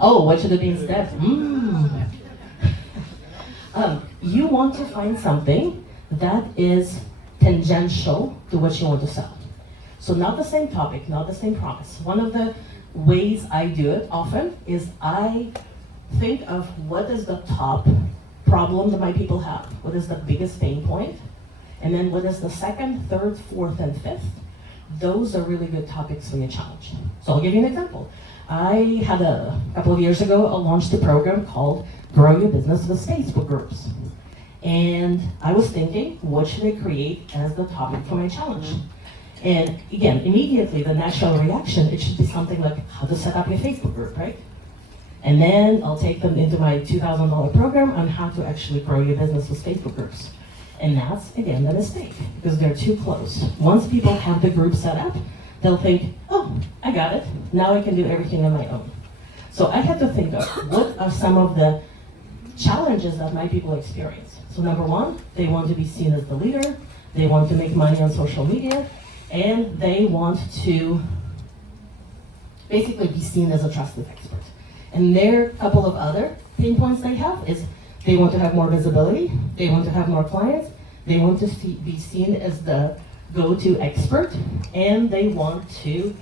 Oh, what should it be instead? You want to find something that is tangential to what you want to sell. So not the same topic, not the same promise. One of the ways I do it often is I think of what is the top problem that my people have, what is the biggest pain point, and then what is the second, third, fourth, and fifth. Those are really good topics for your challenge. So I'll give you an example. I had a couple of years ago, I launched a program called Grow Your Business with Facebook Groups. And I was thinking, what should I create as the topic for my challenge? And again, immediately the natural reaction, it should be something like how to set up your Facebook group, right? And then I'll take them into my $2,000 program on how to actually grow your business with Facebook groups. And that's, again, the mistake, because they're too close. Once people have the group set up, they'll think, oh, I got it. Now I can do everything on my own. So I had to think of what are some of the challenges that my people experience. So number one, they want to be seen as the leader. They want to make money on social media. And they want to basically be seen as a trusted expert. And there are a couple of other pain points they have is they want to have more visibility, they want to have more clients, they want to be seen as the go-to expert, and they want to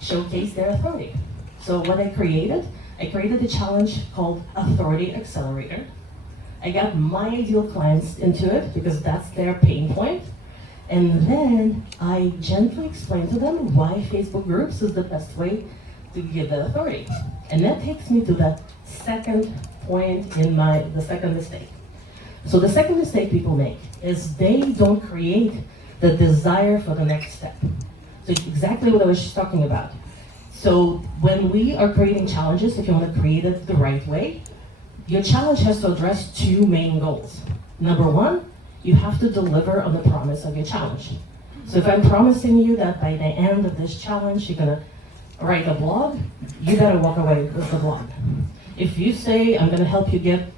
showcase their authority. So what I created a challenge called Authority Accelerator. I got my ideal clients into it because that's their pain point. And then I gently explained to them why Facebook groups is the best way to give the authority. And that takes me to the second point in the second mistake. So the second mistake people make is they don't create the desire for the next step. So it's exactly what I was just talking about. So when we are creating challenges, if you want to create it the right way, your challenge has to address two main goals. Number one, you have to deliver on the promise of your challenge. So if I'm promising you that by the end of this challenge, you're gonna write a blog, you gotta walk away with the blog. If you say, I'm gonna help you get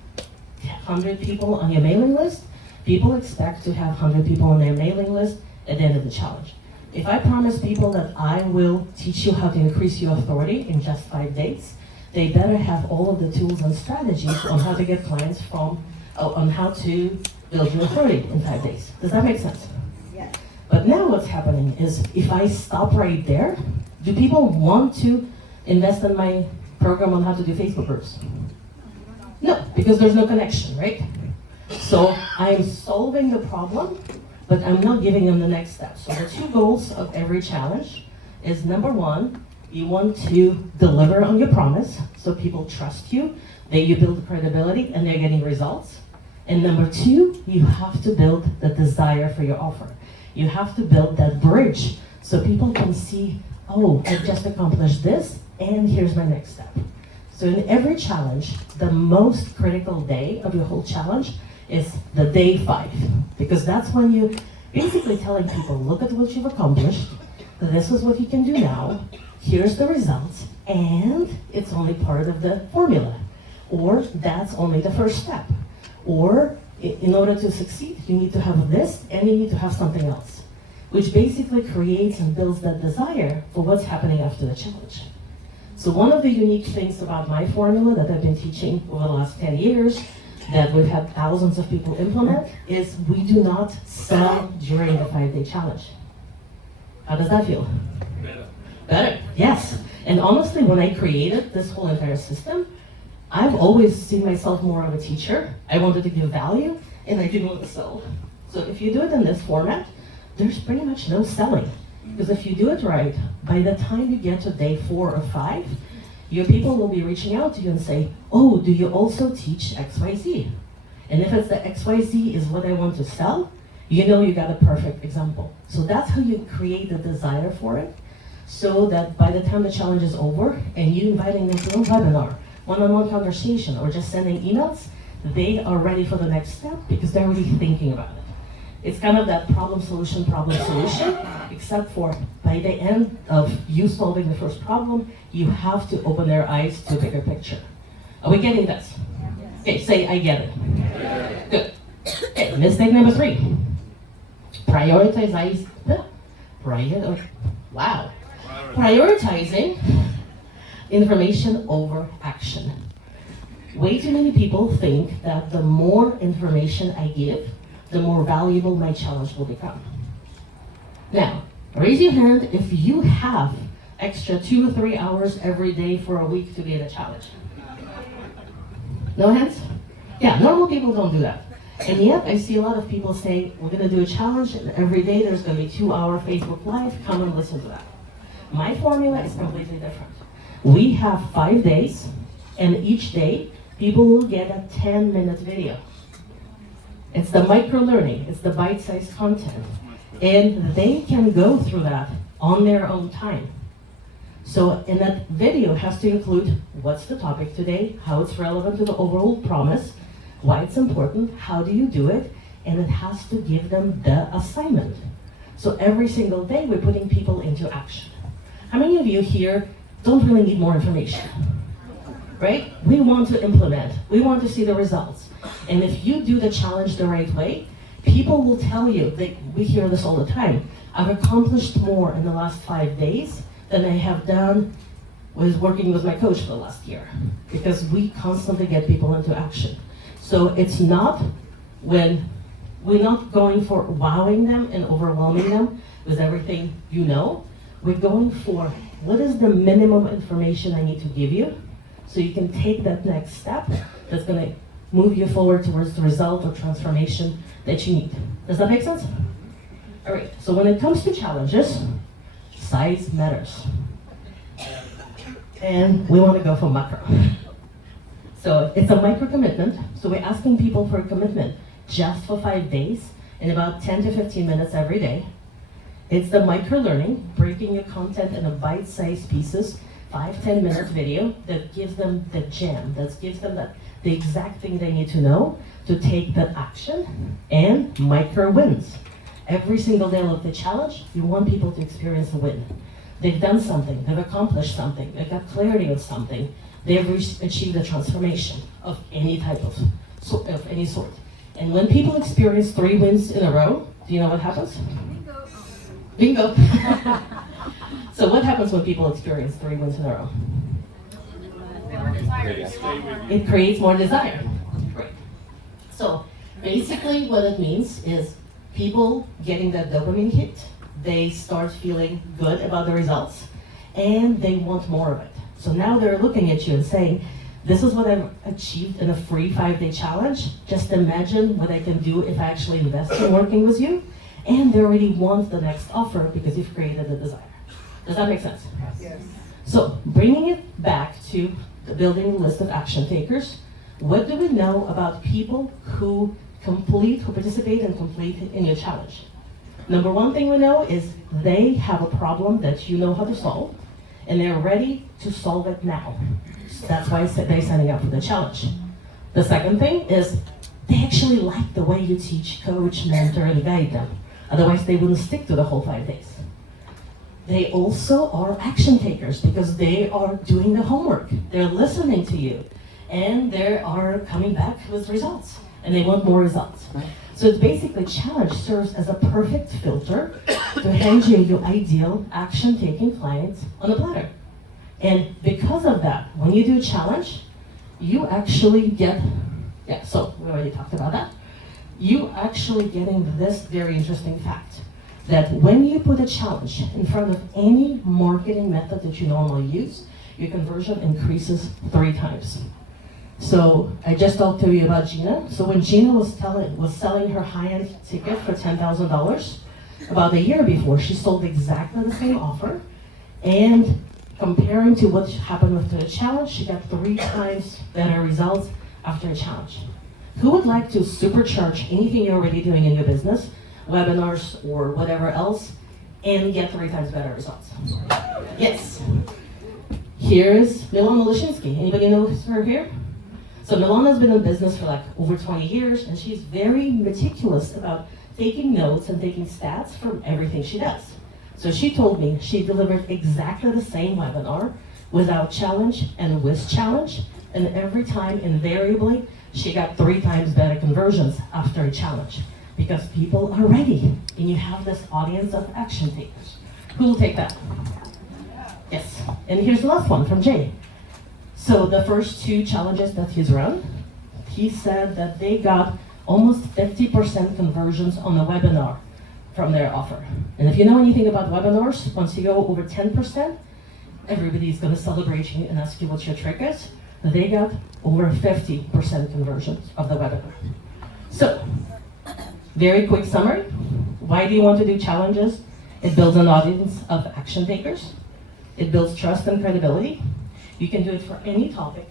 100 people on your mailing list, people expect to have 100 people on their mailing list at the end of the challenge. If I promise people that I will teach you how to increase your authority in just 5 days, they better have all of the tools and strategies on how to get clients on how to build your authority in 5 days. Does that make sense? Yes. But now what's happening is if I stop right there, do people want to invest in my program on how to do Facebook groups? No, because there's no connection, right? So I'm solving the problem, but I'm not giving them the next step. So the two goals of every challenge is number one, you want to deliver on your promise so people trust you, that you build credibility and they're getting results. And number two, you have to build the desire for your offer. You have to build that bridge so people can see, oh, I've just accomplished this and here's my next step. So in every challenge, the most critical day of your whole challenge is the day 5, because that's when you basically telling people, look at what you've accomplished, this is what you can do now, here's the results, and it's only part of the formula, or that's only the first step, or in order to succeed, you need to have this and you need to have something else, which basically creates and builds that desire for what's happening after the challenge. So one of the unique things about my formula that I've been teaching over the last 10 years, that we've had thousands of people implement, is we do not sell during the 5-day challenge. How does that feel? Better, yes. And honestly, when I created this whole entire system, I've always seen myself more of a teacher. I wanted to give value, and I didn't want to sell. So if you do it in this format, there's pretty much no selling. Because if you do it right, by the time you get to day 4 or 5, your people will be reaching out to you and say, oh, do you also teach XYZ? And if it's the XYZ is what I want to sell, you know you got a perfect example. So that's how you create the desire for it, so that by the time the challenge is over and you inviting them to a webinar, one-on-one conversation, or just sending emails, they are ready for the next step because they're already thinking about it. It's kind of that problem, solution, except for by the end of you solving the first problem, you have to open their eyes to a bigger picture. Are we getting this? Okay, say I get it. Good. Okay, mistake number 3. Wow. Prioritizing information over action. Way too many people think that the more information I give, the more valuable my challenge will become. Now, raise your hand if you have extra 2 or 3 hours every day for a week to be in a challenge. No hands? Yeah, normal people don't do that. And yet, I see a lot of people say, we're gonna do a challenge, and every day there's gonna be 2-hour Facebook Live, come and listen to that. My formula is completely different. We have 5 days, and each day, people will get a 10-minute video. It's the micro-learning, it's the bite-sized content. And they can go through that on their own time. So, and that video has to include what's the topic today, how it's relevant to the overall promise, why it's important, how do you do it, and it has to give them the assignment. So every single day we're putting people into action. How many of you here don't really need more information? Right? We want to implement, we want to see the results. And if you do the challenge the right way, people will tell you, we hear this all the time, I've accomplished more in the last 5 days than I have done with working with my coach for the last year. Because we constantly get people into action. So it's not when we're not going for wowing them and overwhelming them with everything you know. We're going for what is the minimum information I need to give you so you can take that next step that's going to move you forward towards the result or transformation that you need. Does that make sense? All right, so when it comes to challenges, size matters. And we want to go for macro. So it's a micro commitment. So we're asking people for a commitment just for 5 days in about 10 to 15 minutes every day. It's the micro learning, breaking your content into bite-sized pieces, 5-10 minute video that gives them the gem, that gives them the exact thing they need to know to take that action, and micro wins. Every single day of the challenge, you want people to experience a win. They've done something, they've accomplished something, they've got clarity of something, they've achieved a transformation of any type of any sort. And when people experience 3 wins in a row, do you know what happens? Bingo. So what happens when people experience 3 wins in a row? It creates more desire. Right. So basically what it means is people getting that dopamine hit, they start feeling good about the results, and they want more of it. So now they're looking at you and saying, this is what I've achieved in a free 5-day challenge. Just imagine what I can do if I actually invest in working with you. And they already want the next offer because you've created the desire. Does that make sense? Yes. So bringing it back to building a list of action takers, what do we know about people who participate and complete in your challenge? Number one thing we know is they have a problem that you know how to solve, and they're ready to solve it now. So that's why they're signing up for the challenge. The second thing is they actually like the way you teach, coach, mentor, and guide them. Otherwise, they wouldn't stick to the whole 5 days. They also are action takers because they are doing the homework. They're listening to you, and they are coming back with results, and they want more results. So it's basically challenge serves as a perfect filter to hand you your ideal action-taking clients on a platter. And because of that, when you do a challenge, you actually get, so we already talked about that. You actually getting this very interesting fact, that when you put a challenge in front of any marketing method that you normally use, your conversion increases 3 times. So I just talked to you about Gina. So when Gina was selling her high-end ticket for $10,000, about a year before, she sold exactly the same offer, and comparing to what happened with the challenge, she got 3 times better results after a challenge. Who would like to supercharge anything you're already doing in your business, webinars or whatever else, and get 3 times better results? Yes. Here's Milana Lashinsky. Anybody know her here? So Milana's been in business for like over 20 years, and she's very meticulous about taking notes and taking stats from everything she does. So she told me she delivered exactly the same webinar without challenge and with challenge, and every time invariably she got 3 times better conversions after a challenge because people are ready, and you have this audience of action takers. Who will take that? Yes. And here's the last one from Jay. So the first 2 challenges that he's run, he said that they got almost 50% conversions on a webinar from their offer. And if you know anything about webinars, once you go over 10%, everybody's going to celebrate you and ask you what your trick is. They got over 50% conversions of the webinar. So, very quick summary. Why do you want to do challenges? It builds an audience of action takers. It builds trust and credibility. You can do it for any topic,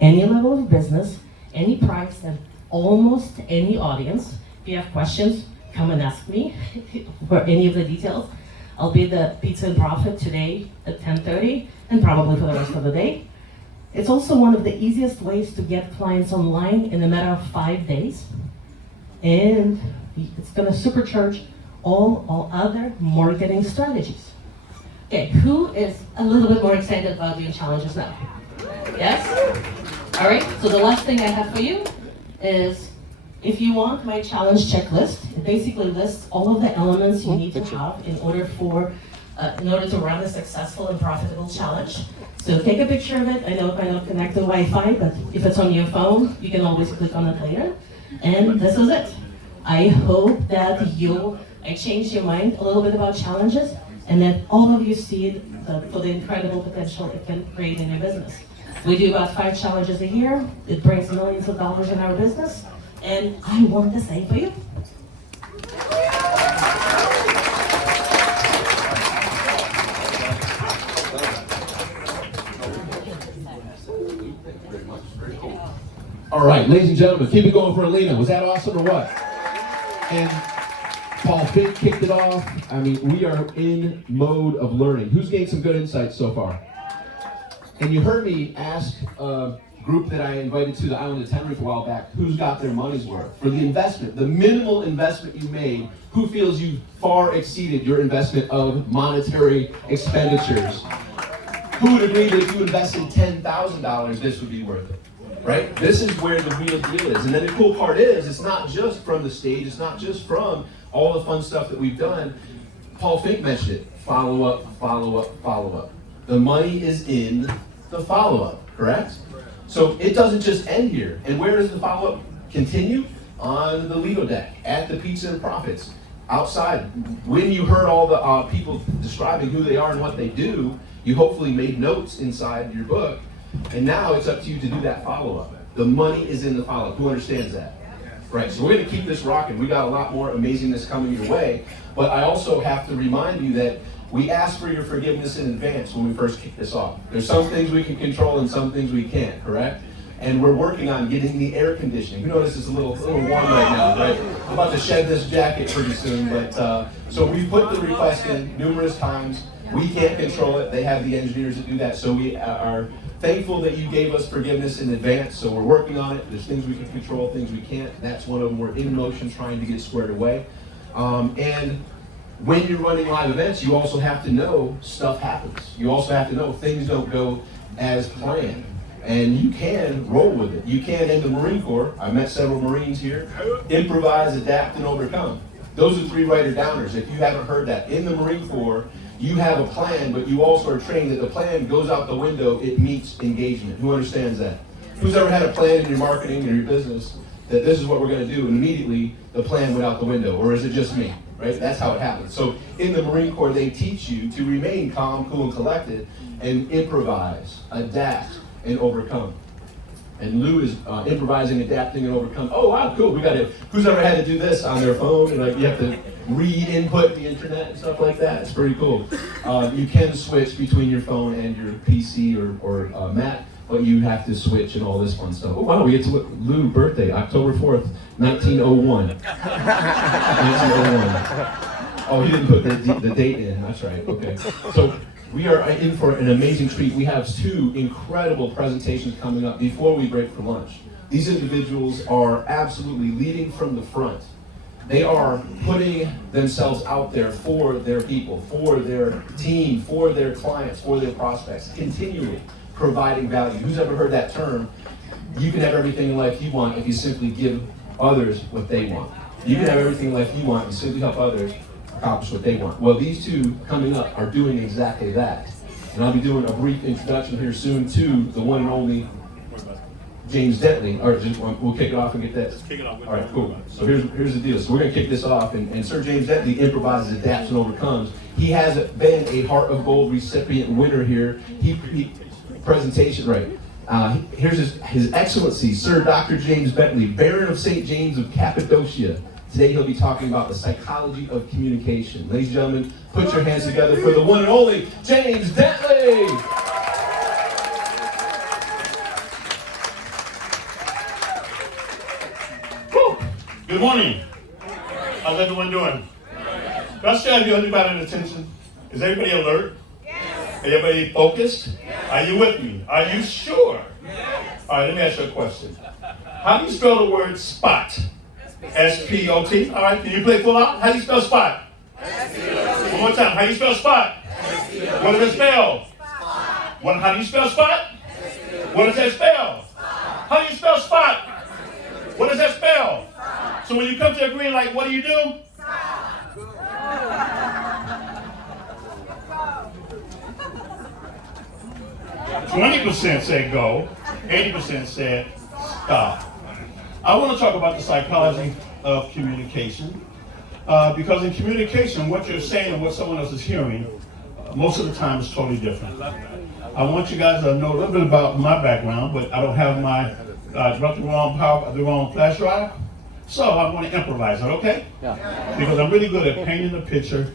any level of business, any price, and almost any audience. If you have questions, come and ask me for any of the details. I'll be at the Pizza and Profit today at 10:30 and probably for the rest of the day. It's also one of the easiest ways to get clients online in a matter of 5 days. And it's going to supercharge all other marketing strategies. Okay, who is a little bit more excited about doing challenges now? Yes? All right, so the last thing I have for you is, if you want my challenge checklist, it basically lists all of the elements you need to have in order to run a successful and profitable challenge. So take a picture of it. I know it might not connect to Wi-Fi, but if it's on your phone, you can always click on it later. And this is it. I hope that I changed your mind a little bit about challenges, and that all of you see for the incredible potential it can create in your business. We do about 5 challenges a year. It brings millions of dollars in our business, and I want the same for you. All right, ladies and gentlemen, keep it going for Alina. Was that awesome or what? And Paul Fink kicked it off. I mean, we are in mode of learning. Who's gained some good insights so far? And you heard me ask a group that I invited to the island of Tenerife a while back, who's got their money's worth? For the investment, the minimal investment you made, who feels you far exceeded your investment of monetary expenditures? Who would agree that if you invested $10,000, this would be worth it? Right? This is where the real deal is. And then the cool part is, it's not just from the stage, it's not just from all the fun stuff that we've done. Paul Fink mentioned it. Follow up, follow up, follow up. The money is in the follow-up, correct? So it doesn't just end here. And where does the follow-up continue? On the Lido deck, at the Pizza and Profits, outside. When you heard all the people describing who they are and what they do, you hopefully made notes inside your book. And now it's up to you to do that follow-up. The money is in the follow-up. Who understands that? Right, so we're going to keep this rocking. We got a lot more amazingness coming your way. But I also have to remind you that we asked for your forgiveness in advance when we first kicked this off. There's some things we can control and some things we can't, correct? And we're working on getting the air conditioning. You notice it's a little warm right now, right? I'm about to shed this jacket pretty soon, but so we put the request in numerous times. We can't control it. They have the engineers that do that. So we are thankful that you gave us forgiveness in advance. So we're working on it. There's things we can control, things we can't. That's one of them. We're in motion trying to get squared away. And when you're running live events, you also have to know stuff happens. You also have to know things don't go as planned. And you can roll with it. You can, in the Marine Corps, I met several Marines here, improvise, adapt, and overcome. Those are 3 writer-downers. If you haven't heard that, in the Marine Corps, you have a plan, but you also are trained that the plan goes out the window, it meets engagement. Who understands that? Who's ever had a plan in your marketing or your business that this is what we're going to do, and immediately the plan went out the window? Or is it just me? Right? That's how it happens. So in the Marine Corps, they teach you to remain calm, cool, and collected, and improvise, adapt, and overcome. And Lou is improvising, adapting, and overcome. Oh, wow, cool. We got it. Who's ever had to do this on their phone? And like you have to re-input the internet and stuff like that. It's pretty cool. You can switch between your phone and your PC or Mac, but you have to switch and all this fun stuff. Oh, wow, we get to Lou birthday, October 4th, 1901. 1901. Oh, he didn't put the date in. That's right. Okay. So we are in for an amazing treat. We have 2 incredible presentations coming up before we break for lunch. These individuals are absolutely leading from the front. They are putting themselves out there for their people, for their team, for their clients, for their prospects, continually providing value. Who's ever heard that term? You can have everything in life you want if you simply give others what they want. You can have everything in life you want if you simply help others accomplish what they want. Well, these two coming up are doing exactly that. And I'll be doing a brief introduction here soon to the one and only James Dentley. All right, we'll kick it off and get that. Kick it off. All right, cool. So here's the deal. So we're going to kick this off, and Sir James Dentley improvises, adapts, and overcomes. He has been a Heart of Gold recipient winner here. Presentation, right. Here's His Excellency, Sir Dr. James Bentley, Baron of St. James of Cappadocia. Today he'll be talking about the psychology of communication. Ladies and gentlemen, put your hands together for the one and only James Dentley! Whew. Good morning. How's everyone doing? Do I still have everybody's attention? Is everybody alert? Yes. Is everybody focused? Yes. Are you with me? Are you sure? Yes. All right, let me ask you a question. How do you spell the word spot? S-P-O-T. All right, can you play full out? How do you spell spot? S-P-O-T. One more time. How do you spell spot? S-P-O-T. What does it spell? Spot. How do you spell spot? S-P-O-T. What does that spell? Spot. How do you spell spot? What does that spell? Spot. So when you come to a green light, what do you do? Stop. 20% said go, 80% said stop. I want to talk about the psychology of communication because in communication, what you're saying and what someone else is hearing, most of the time is totally different. I want you guys to know a little bit about my background, but I don't have my brought the wrong flash drive, so I want to improvise it, okay? Yeah. Because I'm really good at painting the picture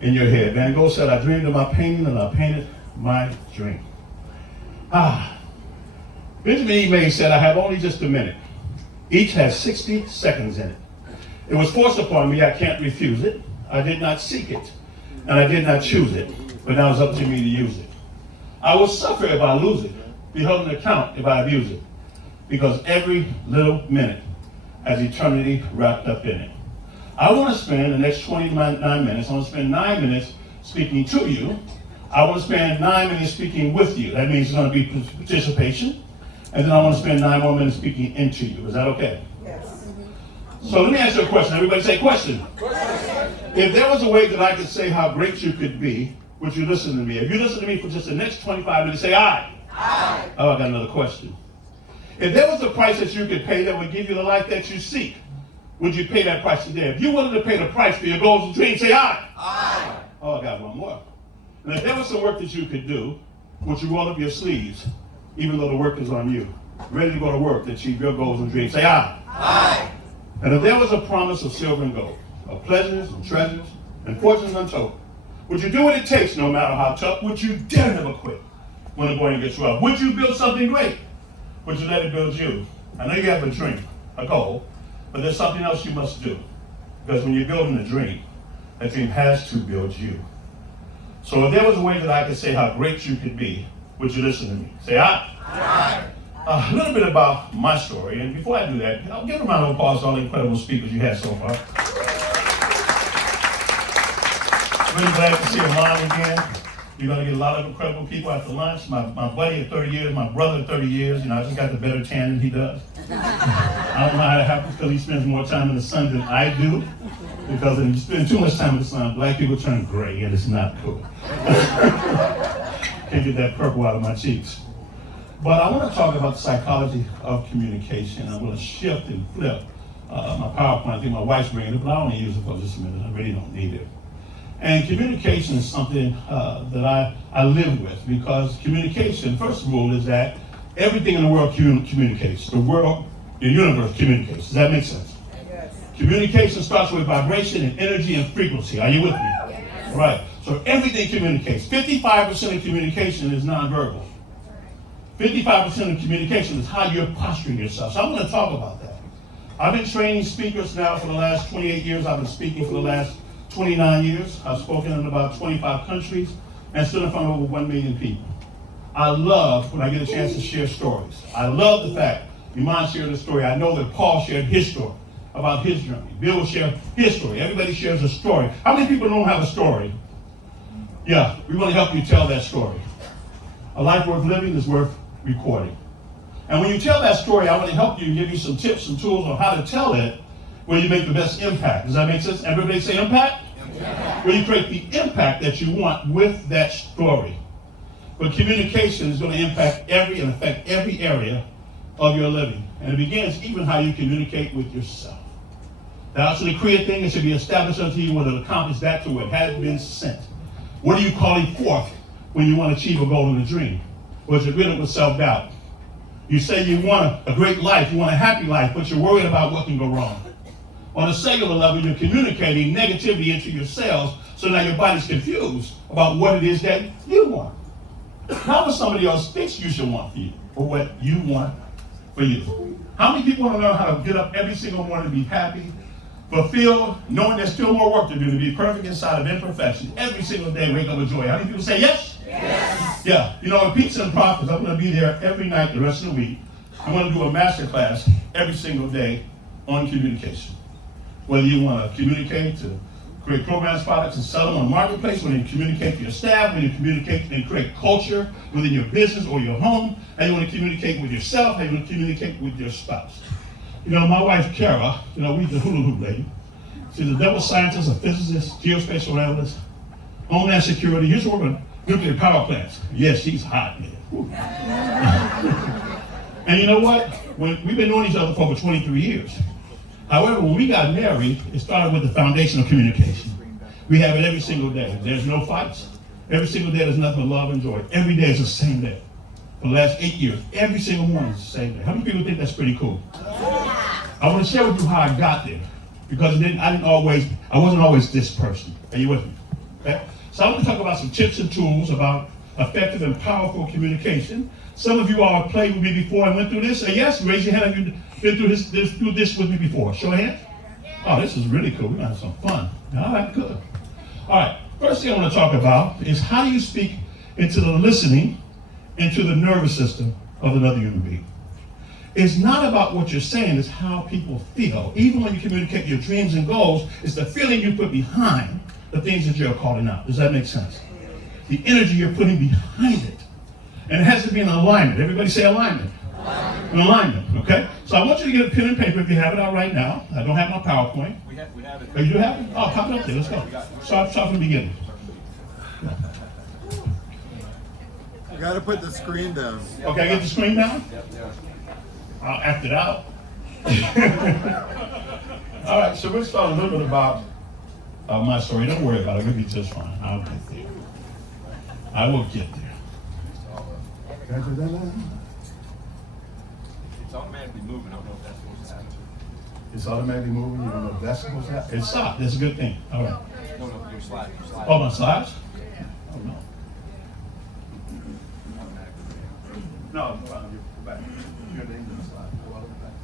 in your head. Van Gogh said, "I dreamed of my painting and I painted my dream." Benjamin E. May said, "I have only just a minute. Each has 60 seconds in it. It was forced upon me, I can't refuse it. I did not seek it, and I did not choose it, but now it's up to me to use it. I will suffer if I lose it, be held an account if I abuse it, because every little minute has eternity wrapped up in it. I want to spend the next 29 minutes, I want to spend 9 minutes speaking to you. I want to spend 9 minutes speaking with you. That means it's going to be participation. And then I want to spend 9 more minutes speaking into you. Is that okay? Yes. So let me ask you a question. Everybody say question. Question. If there was a way that I could say how great you could be, would you listen to me? If you listen to me for just the next 25 minutes, say aye. Aye. Oh, I got another question. If there was a price that you could pay that would give you the life that you seek, would you pay that price today? If you wanted to pay the price for your goals and dreams, say aye. Aye. Oh, I got one more. And if there was some work that you could do, would you roll up your sleeves, even though the work is on you, ready to go to work to achieve your goals and dreams? Say aye. Aye. And if there was a promise of silver and gold, of pleasures and treasures and fortunes untold, would you do what it takes no matter how tough? Would you dare never quit when the going gets rough? Would you build something great? Would you let it build you? I know you have a dream, a goal, but there's something else you must do. Because when you're building a dream, that dream has to build you. So if there was a way that I could say how great you could be, would you listen to me? Say aye. Aye. A little bit about my story, and before I do that, I'll give a round of applause to all the incredible speakers you had so far. Really glad to see Amon again. You're going to get a lot of incredible people after lunch. My buddy of 30 years, my brother of 30 years, I just got the better tan than he does. I don't know how that happens because he spends more time in the sun than I do. Because when you spend too much time in the sun, black people turn gray, and it's not cool. Can't get that purple out of my cheeks. But I want to talk about the psychology of communication. I'm going to shift and flip my PowerPoint. I think my wife's bringing it, but I only use it for just a minute. I really don't need it. And communication is something that I live with, because communication, first of all, is that everything in the world communicates. The world, the universe communicates. Does that make sense? Yes. Communication starts with vibration and energy and frequency. Are you with me? Yes. Right. So everything communicates. 55% of communication is nonverbal. 55% of communication is how you're posturing yourself. So I'm going to talk about that. I've been training speakers now for the last 28 years. I've been speaking for the last 29 years. I've spoken in about 25 countries and stood in front of over 1 million people. I love when I get a chance to share stories. I love the fact Iman shared a story. I know that Paul shared his story about his journey. Bill will share his story. Everybody shares a story. How many people don't have a story? Yeah, we want to help you tell that story. A life worth living is worth recording. And when you tell that story, I want to help you and give you some tips and tools on how to tell it where you make the best impact. Does that make sense? Everybody say impact? Where you create the impact that you want with that story. But communication is going to impact and affect every area of your living. And it begins even how you communicate with yourself. Thou shalt decree a thing that should be established unto you when it accomplish that to what has been sent. What are you calling forth when you want to achieve a goal and a dream? Was it riddled with self-doubt? You say you want a great life, you want a happy life, but you're worried about what can go wrong. On a cellular level, you're communicating negativity into your cells, so now your body's confused about what it is that you want. Not what somebody else thinks you should want for you, or what you want for you. How many people want to learn how to get up every single morning to be happy, fulfilled, knowing there's still more work to do, to be perfect inside of imperfection? Every single day, wake up with joy. How many people say yes? Yes. Yeah. You know, in Pizza and Profits, I'm going to be there every night the rest of the week. I'm going to do a master class every single day on communication. Whether you want to communicate to create programs, products, and sell them on the marketplace, when you communicate to your staff, when you communicate and create culture within your business or your home, how you want to communicate with yourself, how you want to communicate with your spouse. You know, my wife, Kara, you know, we's the hula hoop lady. She's a double scientist, a physicist, geospatial analyst, homeland security. Used to work on nuclear power plants. Yes, she's hot, man. And you know what? We've been knowing each other for over 23 years. However, when we got married, it started with the foundation of communication. We have it every single day. There's no fights. Every single day there's nothing but love and joy. Every day is the same day. For the last 8 years, every single morning is the same day. How many people think that's pretty cool? I want to share with you how I got there, because I wasn't always this person. Are you with me? Okay? So I want to talk about some tips and tools about effective and powerful communication. Some of you all have played with me before and went through this. Say yes, raise your hand if you've been through this with me before. Show of hands. Oh, this is really cool. We're going to have some fun. All right, good. All right, first thing I want to talk about is how do you speak into the listening, into the nervous system of another human being. It's not about what you're saying, it's how people feel. Even when you communicate your dreams and goals, it's the feeling you put behind the things that you're calling out. Does that make sense? The energy you're putting behind it. And it has to be in alignment. Everybody say alignment. An alignment, okay? So I want you to get a pen and paper if you have it out right now. I don't have my PowerPoint. We have it. Oh, you do have it? Oh, pop it up there. Let's go. Start from the beginning. You gotta put the screen down. Okay, I get the screen down? I'll act it out. All right, so we'll start a little bit about my story. Don't worry about it. It'll be just fine. I'll get there. I will get there. It's automatically moving. I don't know if that's supposed to happen. It's automatically moving. You don't know if that's supposed to happen. It stopped. That's a good thing. All right. No, your slide. Oh, my slides? Oh, no. No, go back. You're the end of the slide. Go all the way back.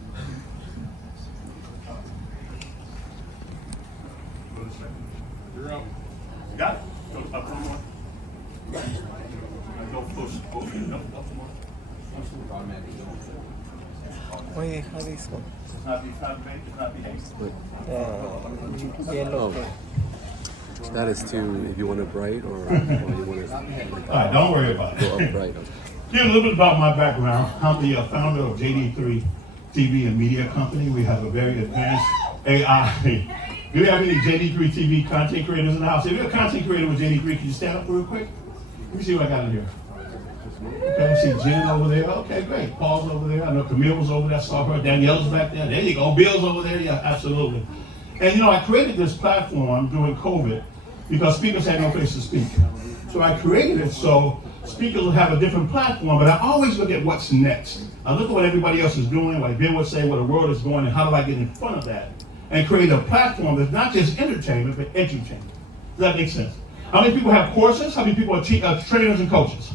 Go this way. You're up. You got it? Go up one more. Go push. Okay, no, up one more. Oye, Jalisco. It's not behaving. Yellow. That is to if you want it bright or you want it. All right, don't worry about Go it. up bright. Here's a little bit about my background. I'm the founder of JD3 TV and Media Company. We have a very advanced AI. Do we have any JD3 TV content creators in the house? If you're a content creator with JD3, can you stand up real quick? Let me see what I got in here. Okay, I see Jen over there. Okay, great. Paul's over there. I know Camille was over there. I saw her. Danielle's back there. There you go. Bill's over there. Yeah, absolutely. And you know, I created this platform during COVID because speakers had no place to speak. So I created it so speakers will have a different platform, but I always look at what's next. I look at what everybody else is doing, like Bill would say, where the world is going, and how do I get in front of that and create a platform that's not just entertainment, but edutainment. Does that make sense? How many people have courses? How many people are trainers and coaches?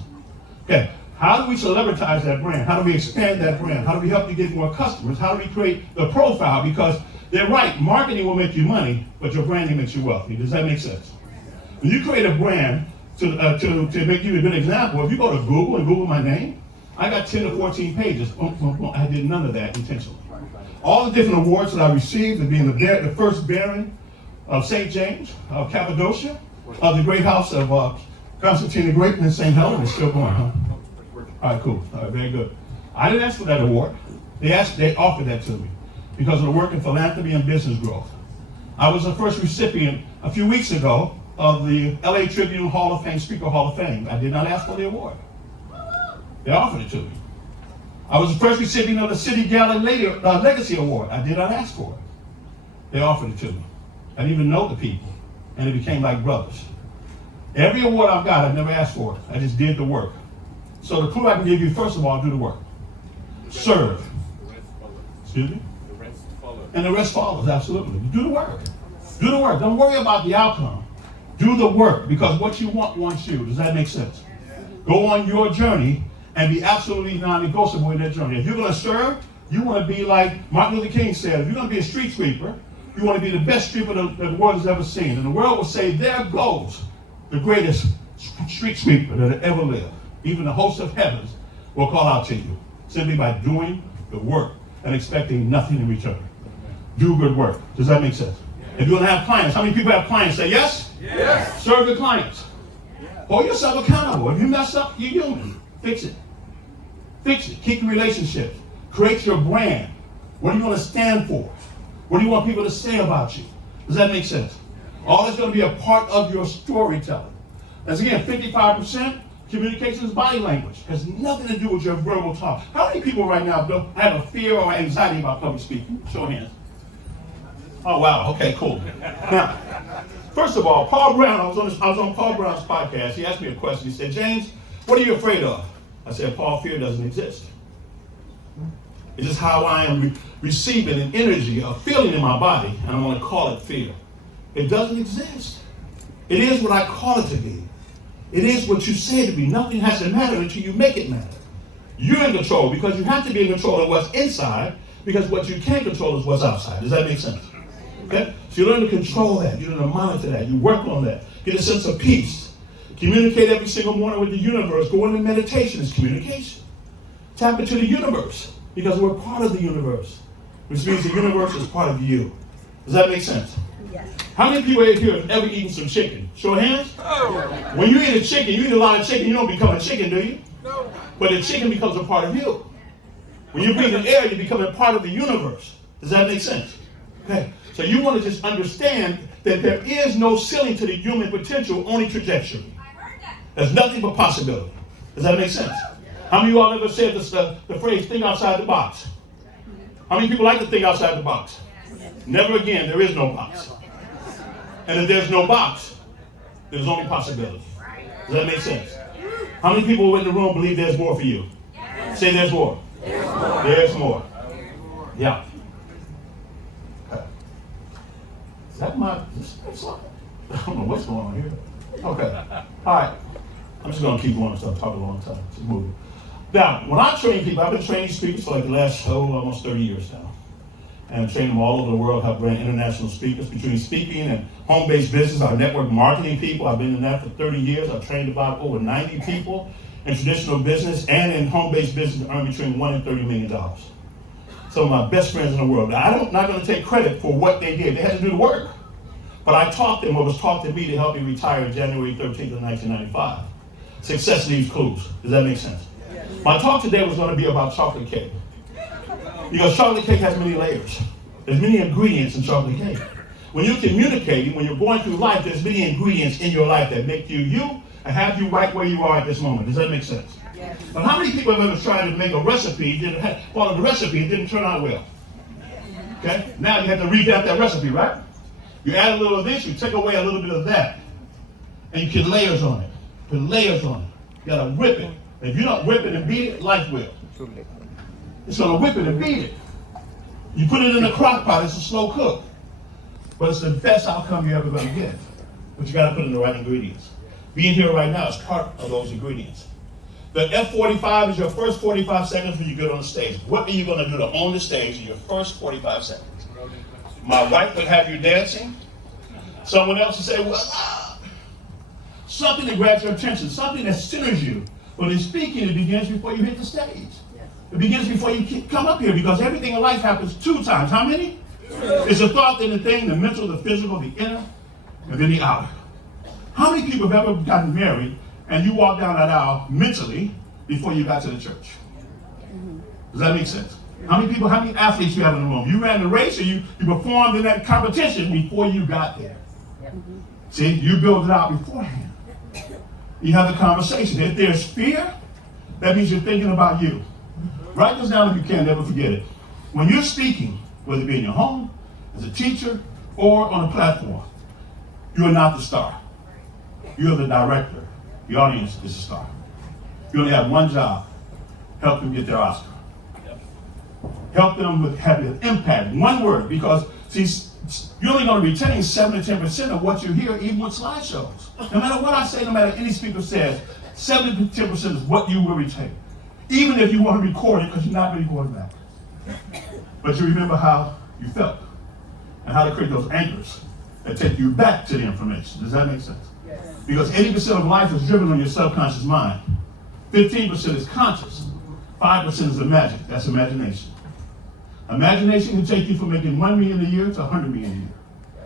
Okay, how do we celebritize that brand? How do we expand that brand? How do we help you get more customers? How do we create the profile? Because they're right, marketing will make you money, but your branding makes you wealthy. Does that make sense? When you create a brand, to make you a good example, if you go to Google and Google my name, I got 10 to 14 pages. I did none of that intentionally. All the different awards that I received, of being the first Baron of St. James, of Cappadocia, of the great house of Constantine the Great in St. Helena, is still going, huh? All right, cool. All right, very good. I didn't ask for that award. They offered that to me because of the work in philanthropy and business growth. I was the first recipient a few weeks ago of the LA Tribune Hall of Fame, Speaker Hall of Fame. I did not ask for the award. They offered it to me. I was the first recipient of the City Gala Legacy Award. I did not ask for it. They offered it to me. I didn't even know the people, and it became like brothers. Every award I've got, I've never asked for it. I just did the work. So the clue I can give you, first of all, do the work. Serve. Excuse me? And the rest follows, absolutely. Do the work. Do the work. Don't worry about the outcome. Do the work, because what you want wants you. Does that make sense? Go on your journey and be absolutely non-negotiable in that journey. If you're going to serve, you want to be like Martin Luther King said, if you're going to be a street sweeper, you want to be the best sweeper that the world has ever seen. And the world will say, there goes the greatest street sweeper that ever lived. Even the hosts of heavens will call out to you, simply by doing the work and expecting nothing in return. Do good work. Does that make sense? If you're going to have clients, how many people have clients? Say yes? Yes. Serve the clients. Hold yourself accountable. If you mess up, you're human. Fix it. Fix it. Keep your relationships. Create your brand. What do you want to stand for? What do you want people to say about you? Does that make sense? All that's going to be a part of your storytelling. As again, 55% communication is body language. It has nothing to do with your verbal talk. How many people right now don't have a fear or anxiety about public speaking? Show of hands. Oh, wow. Okay, cool. Now, first of all, Paul Brown, I was on Paul Brown's podcast. He asked me a question. He said, James, what are you afraid of? I said, Paul, fear doesn't exist. It's just how I am receiving an energy, a feeling in my body, and I want to call it fear. It doesn't exist. It is what I call it to be. It is what you say to be. Nothing has to matter until you make it matter. You're in control because you have to be in control of what's inside, because what you can't control is what's outside. Does that make sense? Okay? So you learn to control that. You learn to monitor that. You work on that. Get a sense of peace. Communicate every single morning with the universe. Go into meditation. It's communication. Tap into the universe, because we're part of the universe, which means the universe is part of you. Does that make sense? Yes. How many people here have ever eaten some chicken? Show of hands? Oh. When you eat a chicken, you eat a lot of chicken, you don't become a chicken, do you? No. But the chicken becomes a part of you. When you breathe in air, you become a part of the universe. Does that make sense? Okay. So you want to just understand that there is no ceiling to the human potential, only trajectory. There's nothing but possibility. Does that make sense? How many of you all ever said the phrase, think outside the box? How many people like to think outside the box? Never again, there is no box. And if there's no box, there's only possibility. Does that make sense? How many people in the room believe there's more for you? Say there's more. There's more. Yeah. Okay. Is that my, I don't know what's going on here. Okay. All right. I'm just going to keep going and talk a long time. Just move. Now, when I train people, I've been training speakers for like the last, almost 30 years now. And I train them all over the world. I've ran international speakers between speaking and home-based business. Our network marketing people, I've been in that for 30 years. I've trained about over 90 people in traditional business and in home-based business to earn between $1 and $30 million. Some of my best friends in the world. Now, I'm not going to take credit for what they did. They had to do the work. But I taught them what was taught to me to help me retire January 13th of 1995. Success leaves clues. Does that make sense? My talk today was going to be about chocolate cake. Because chocolate cake has many layers. There's many ingredients in chocolate cake. When you're communicating, when you're going through life, there's many ingredients in your life that make you you and have you right where you are at this moment. Does that make sense? Yes. But how many people have ever tried to make a recipe, follow the recipe, it didn't turn out well? Okay? Now you have to revamp that recipe, right? You add a little of this, you take away a little bit of that. And you put layers on it. Put layers on it. You gotta whip it. If you don't whip it and beat it, life will. It's gonna whip it and beat it. You put it in a crock pot, it's a slow cook. But it's the best outcome you're ever gonna get. But you gotta put in the right ingredients. Being here right now is part of those ingredients. The F45 is your first 45 seconds when you get on the stage. What are you gonna do to own the stage in your first 45 seconds? My wife would have you dancing. Someone else would say, well, something that grabs your attention, something that centers you. When it's speaking, it begins before you hit the stage. It begins before you come up here, because everything in life happens 2 times. How many? It's a thought, then the thing, the mental, the physical, the inner, and then the outer. How many people have ever gotten married and you walked down that aisle mentally before you got to the church? Does that make sense? How many athletes you have in the room? You ran the race or you performed in that competition before you got there. See, you build it out beforehand. You have the conversation. If there's fear, that means you're thinking about you. Write this down if you can, never forget it. When you're speaking, whether it be in your home, as a teacher, or on a platform, you are not the star. You're the director. The audience is the star. You only have one job: help them get their Oscar. Help them with having an impact. One word, because see, you're only going to retain 7 to 10% of what you hear, even with slideshows. No matter what I say, no matter any speaker says, 7 to 10% is what you will retain. Even if you want to record it, because you're not really going back. But you remember how you felt and how to create those anchors that take you back to the information. Does that make sense? Yes. Because 80% of life is driven on your subconscious mind. 15% is conscious. 5% is imagined. That's imagination. Imagination can take you from making $1 million a year to $100 million a year,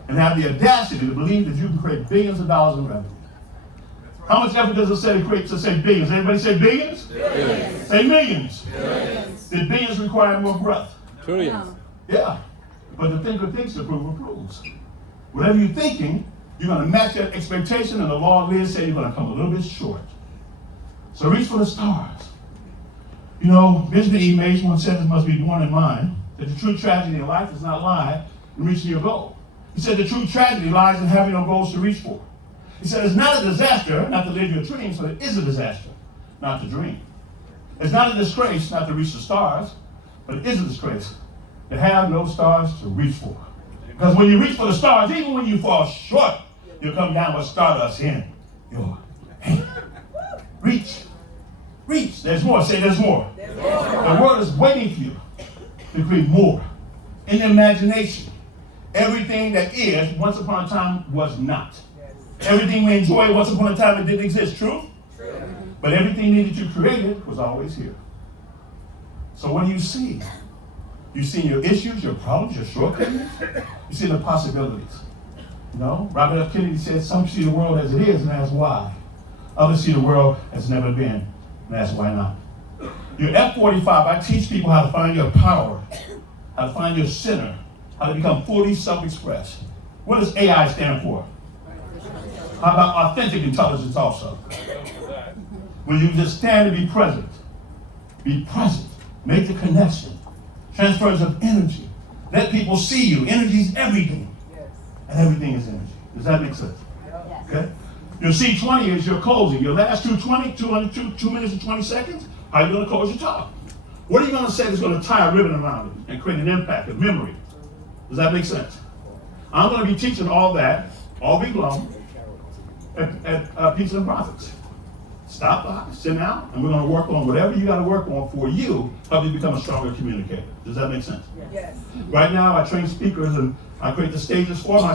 and have the audacity to believe that you can create billions of dollars in revenue. How much effort does it say to say billions? Everybody say billions? Billions. Say millions. Billions. Did billions require more breath? Trillions. Yeah. But the thinker thinks, the prover proves. Whatever you're thinking, you're going to match that expectation, and the law of Liz say you're going to come a little bit short. So reach for the stars. You know, Benjamin E. Mays once said, "This must be borne in mind, that the true tragedy in life is not lie in reaching your goal." He said the true tragedy lies in having no goals to reach for. He said it's not a disaster not to live your dreams, but it is a disaster not to dream. It's not a disgrace not to reach the stars, but it is a disgrace to have no stars to reach for. Because when you reach for the stars, even when you fall short, you'll come down with stardust in your hand. Reach. Reach. There's more. Say there's more. The world is waiting for you to create more. In the imagination, everything that is, once upon a time, was not. Everything we enjoy, once upon a time, it didn't exist. True? But everything needed to create it was always here. So what do you see? You see your issues, your problems, your shortcomings. You see the possibilities. You know, Robert F. Kennedy said, "Some see the world as it is and ask why. Others see the world as never been and ask why not." Your F-45, I teach people how to find your power, how to find your center, how to become fully self-expressed. What does AI stand for? How about authentic intelligence also? When you just stand and be present, make the connection, transfers of energy. Let people see you. Energy is everything, and everything is energy. Does that make sense? Okay. Your C20 is your closing. Your last 2 minutes and 20 seconds, how are you going to close your talk? What are you going to say that's going to tie a ribbon around it and create an impact, a memory? Does that make sense? I'm going to be teaching all that, all week long, at Pizza and Profits. Stop by, sit down, and we're going to work on whatever you got to work on for you, help you become a stronger communicator. Does that make sense? Yes. Right now, I train speakers and I create the stages for my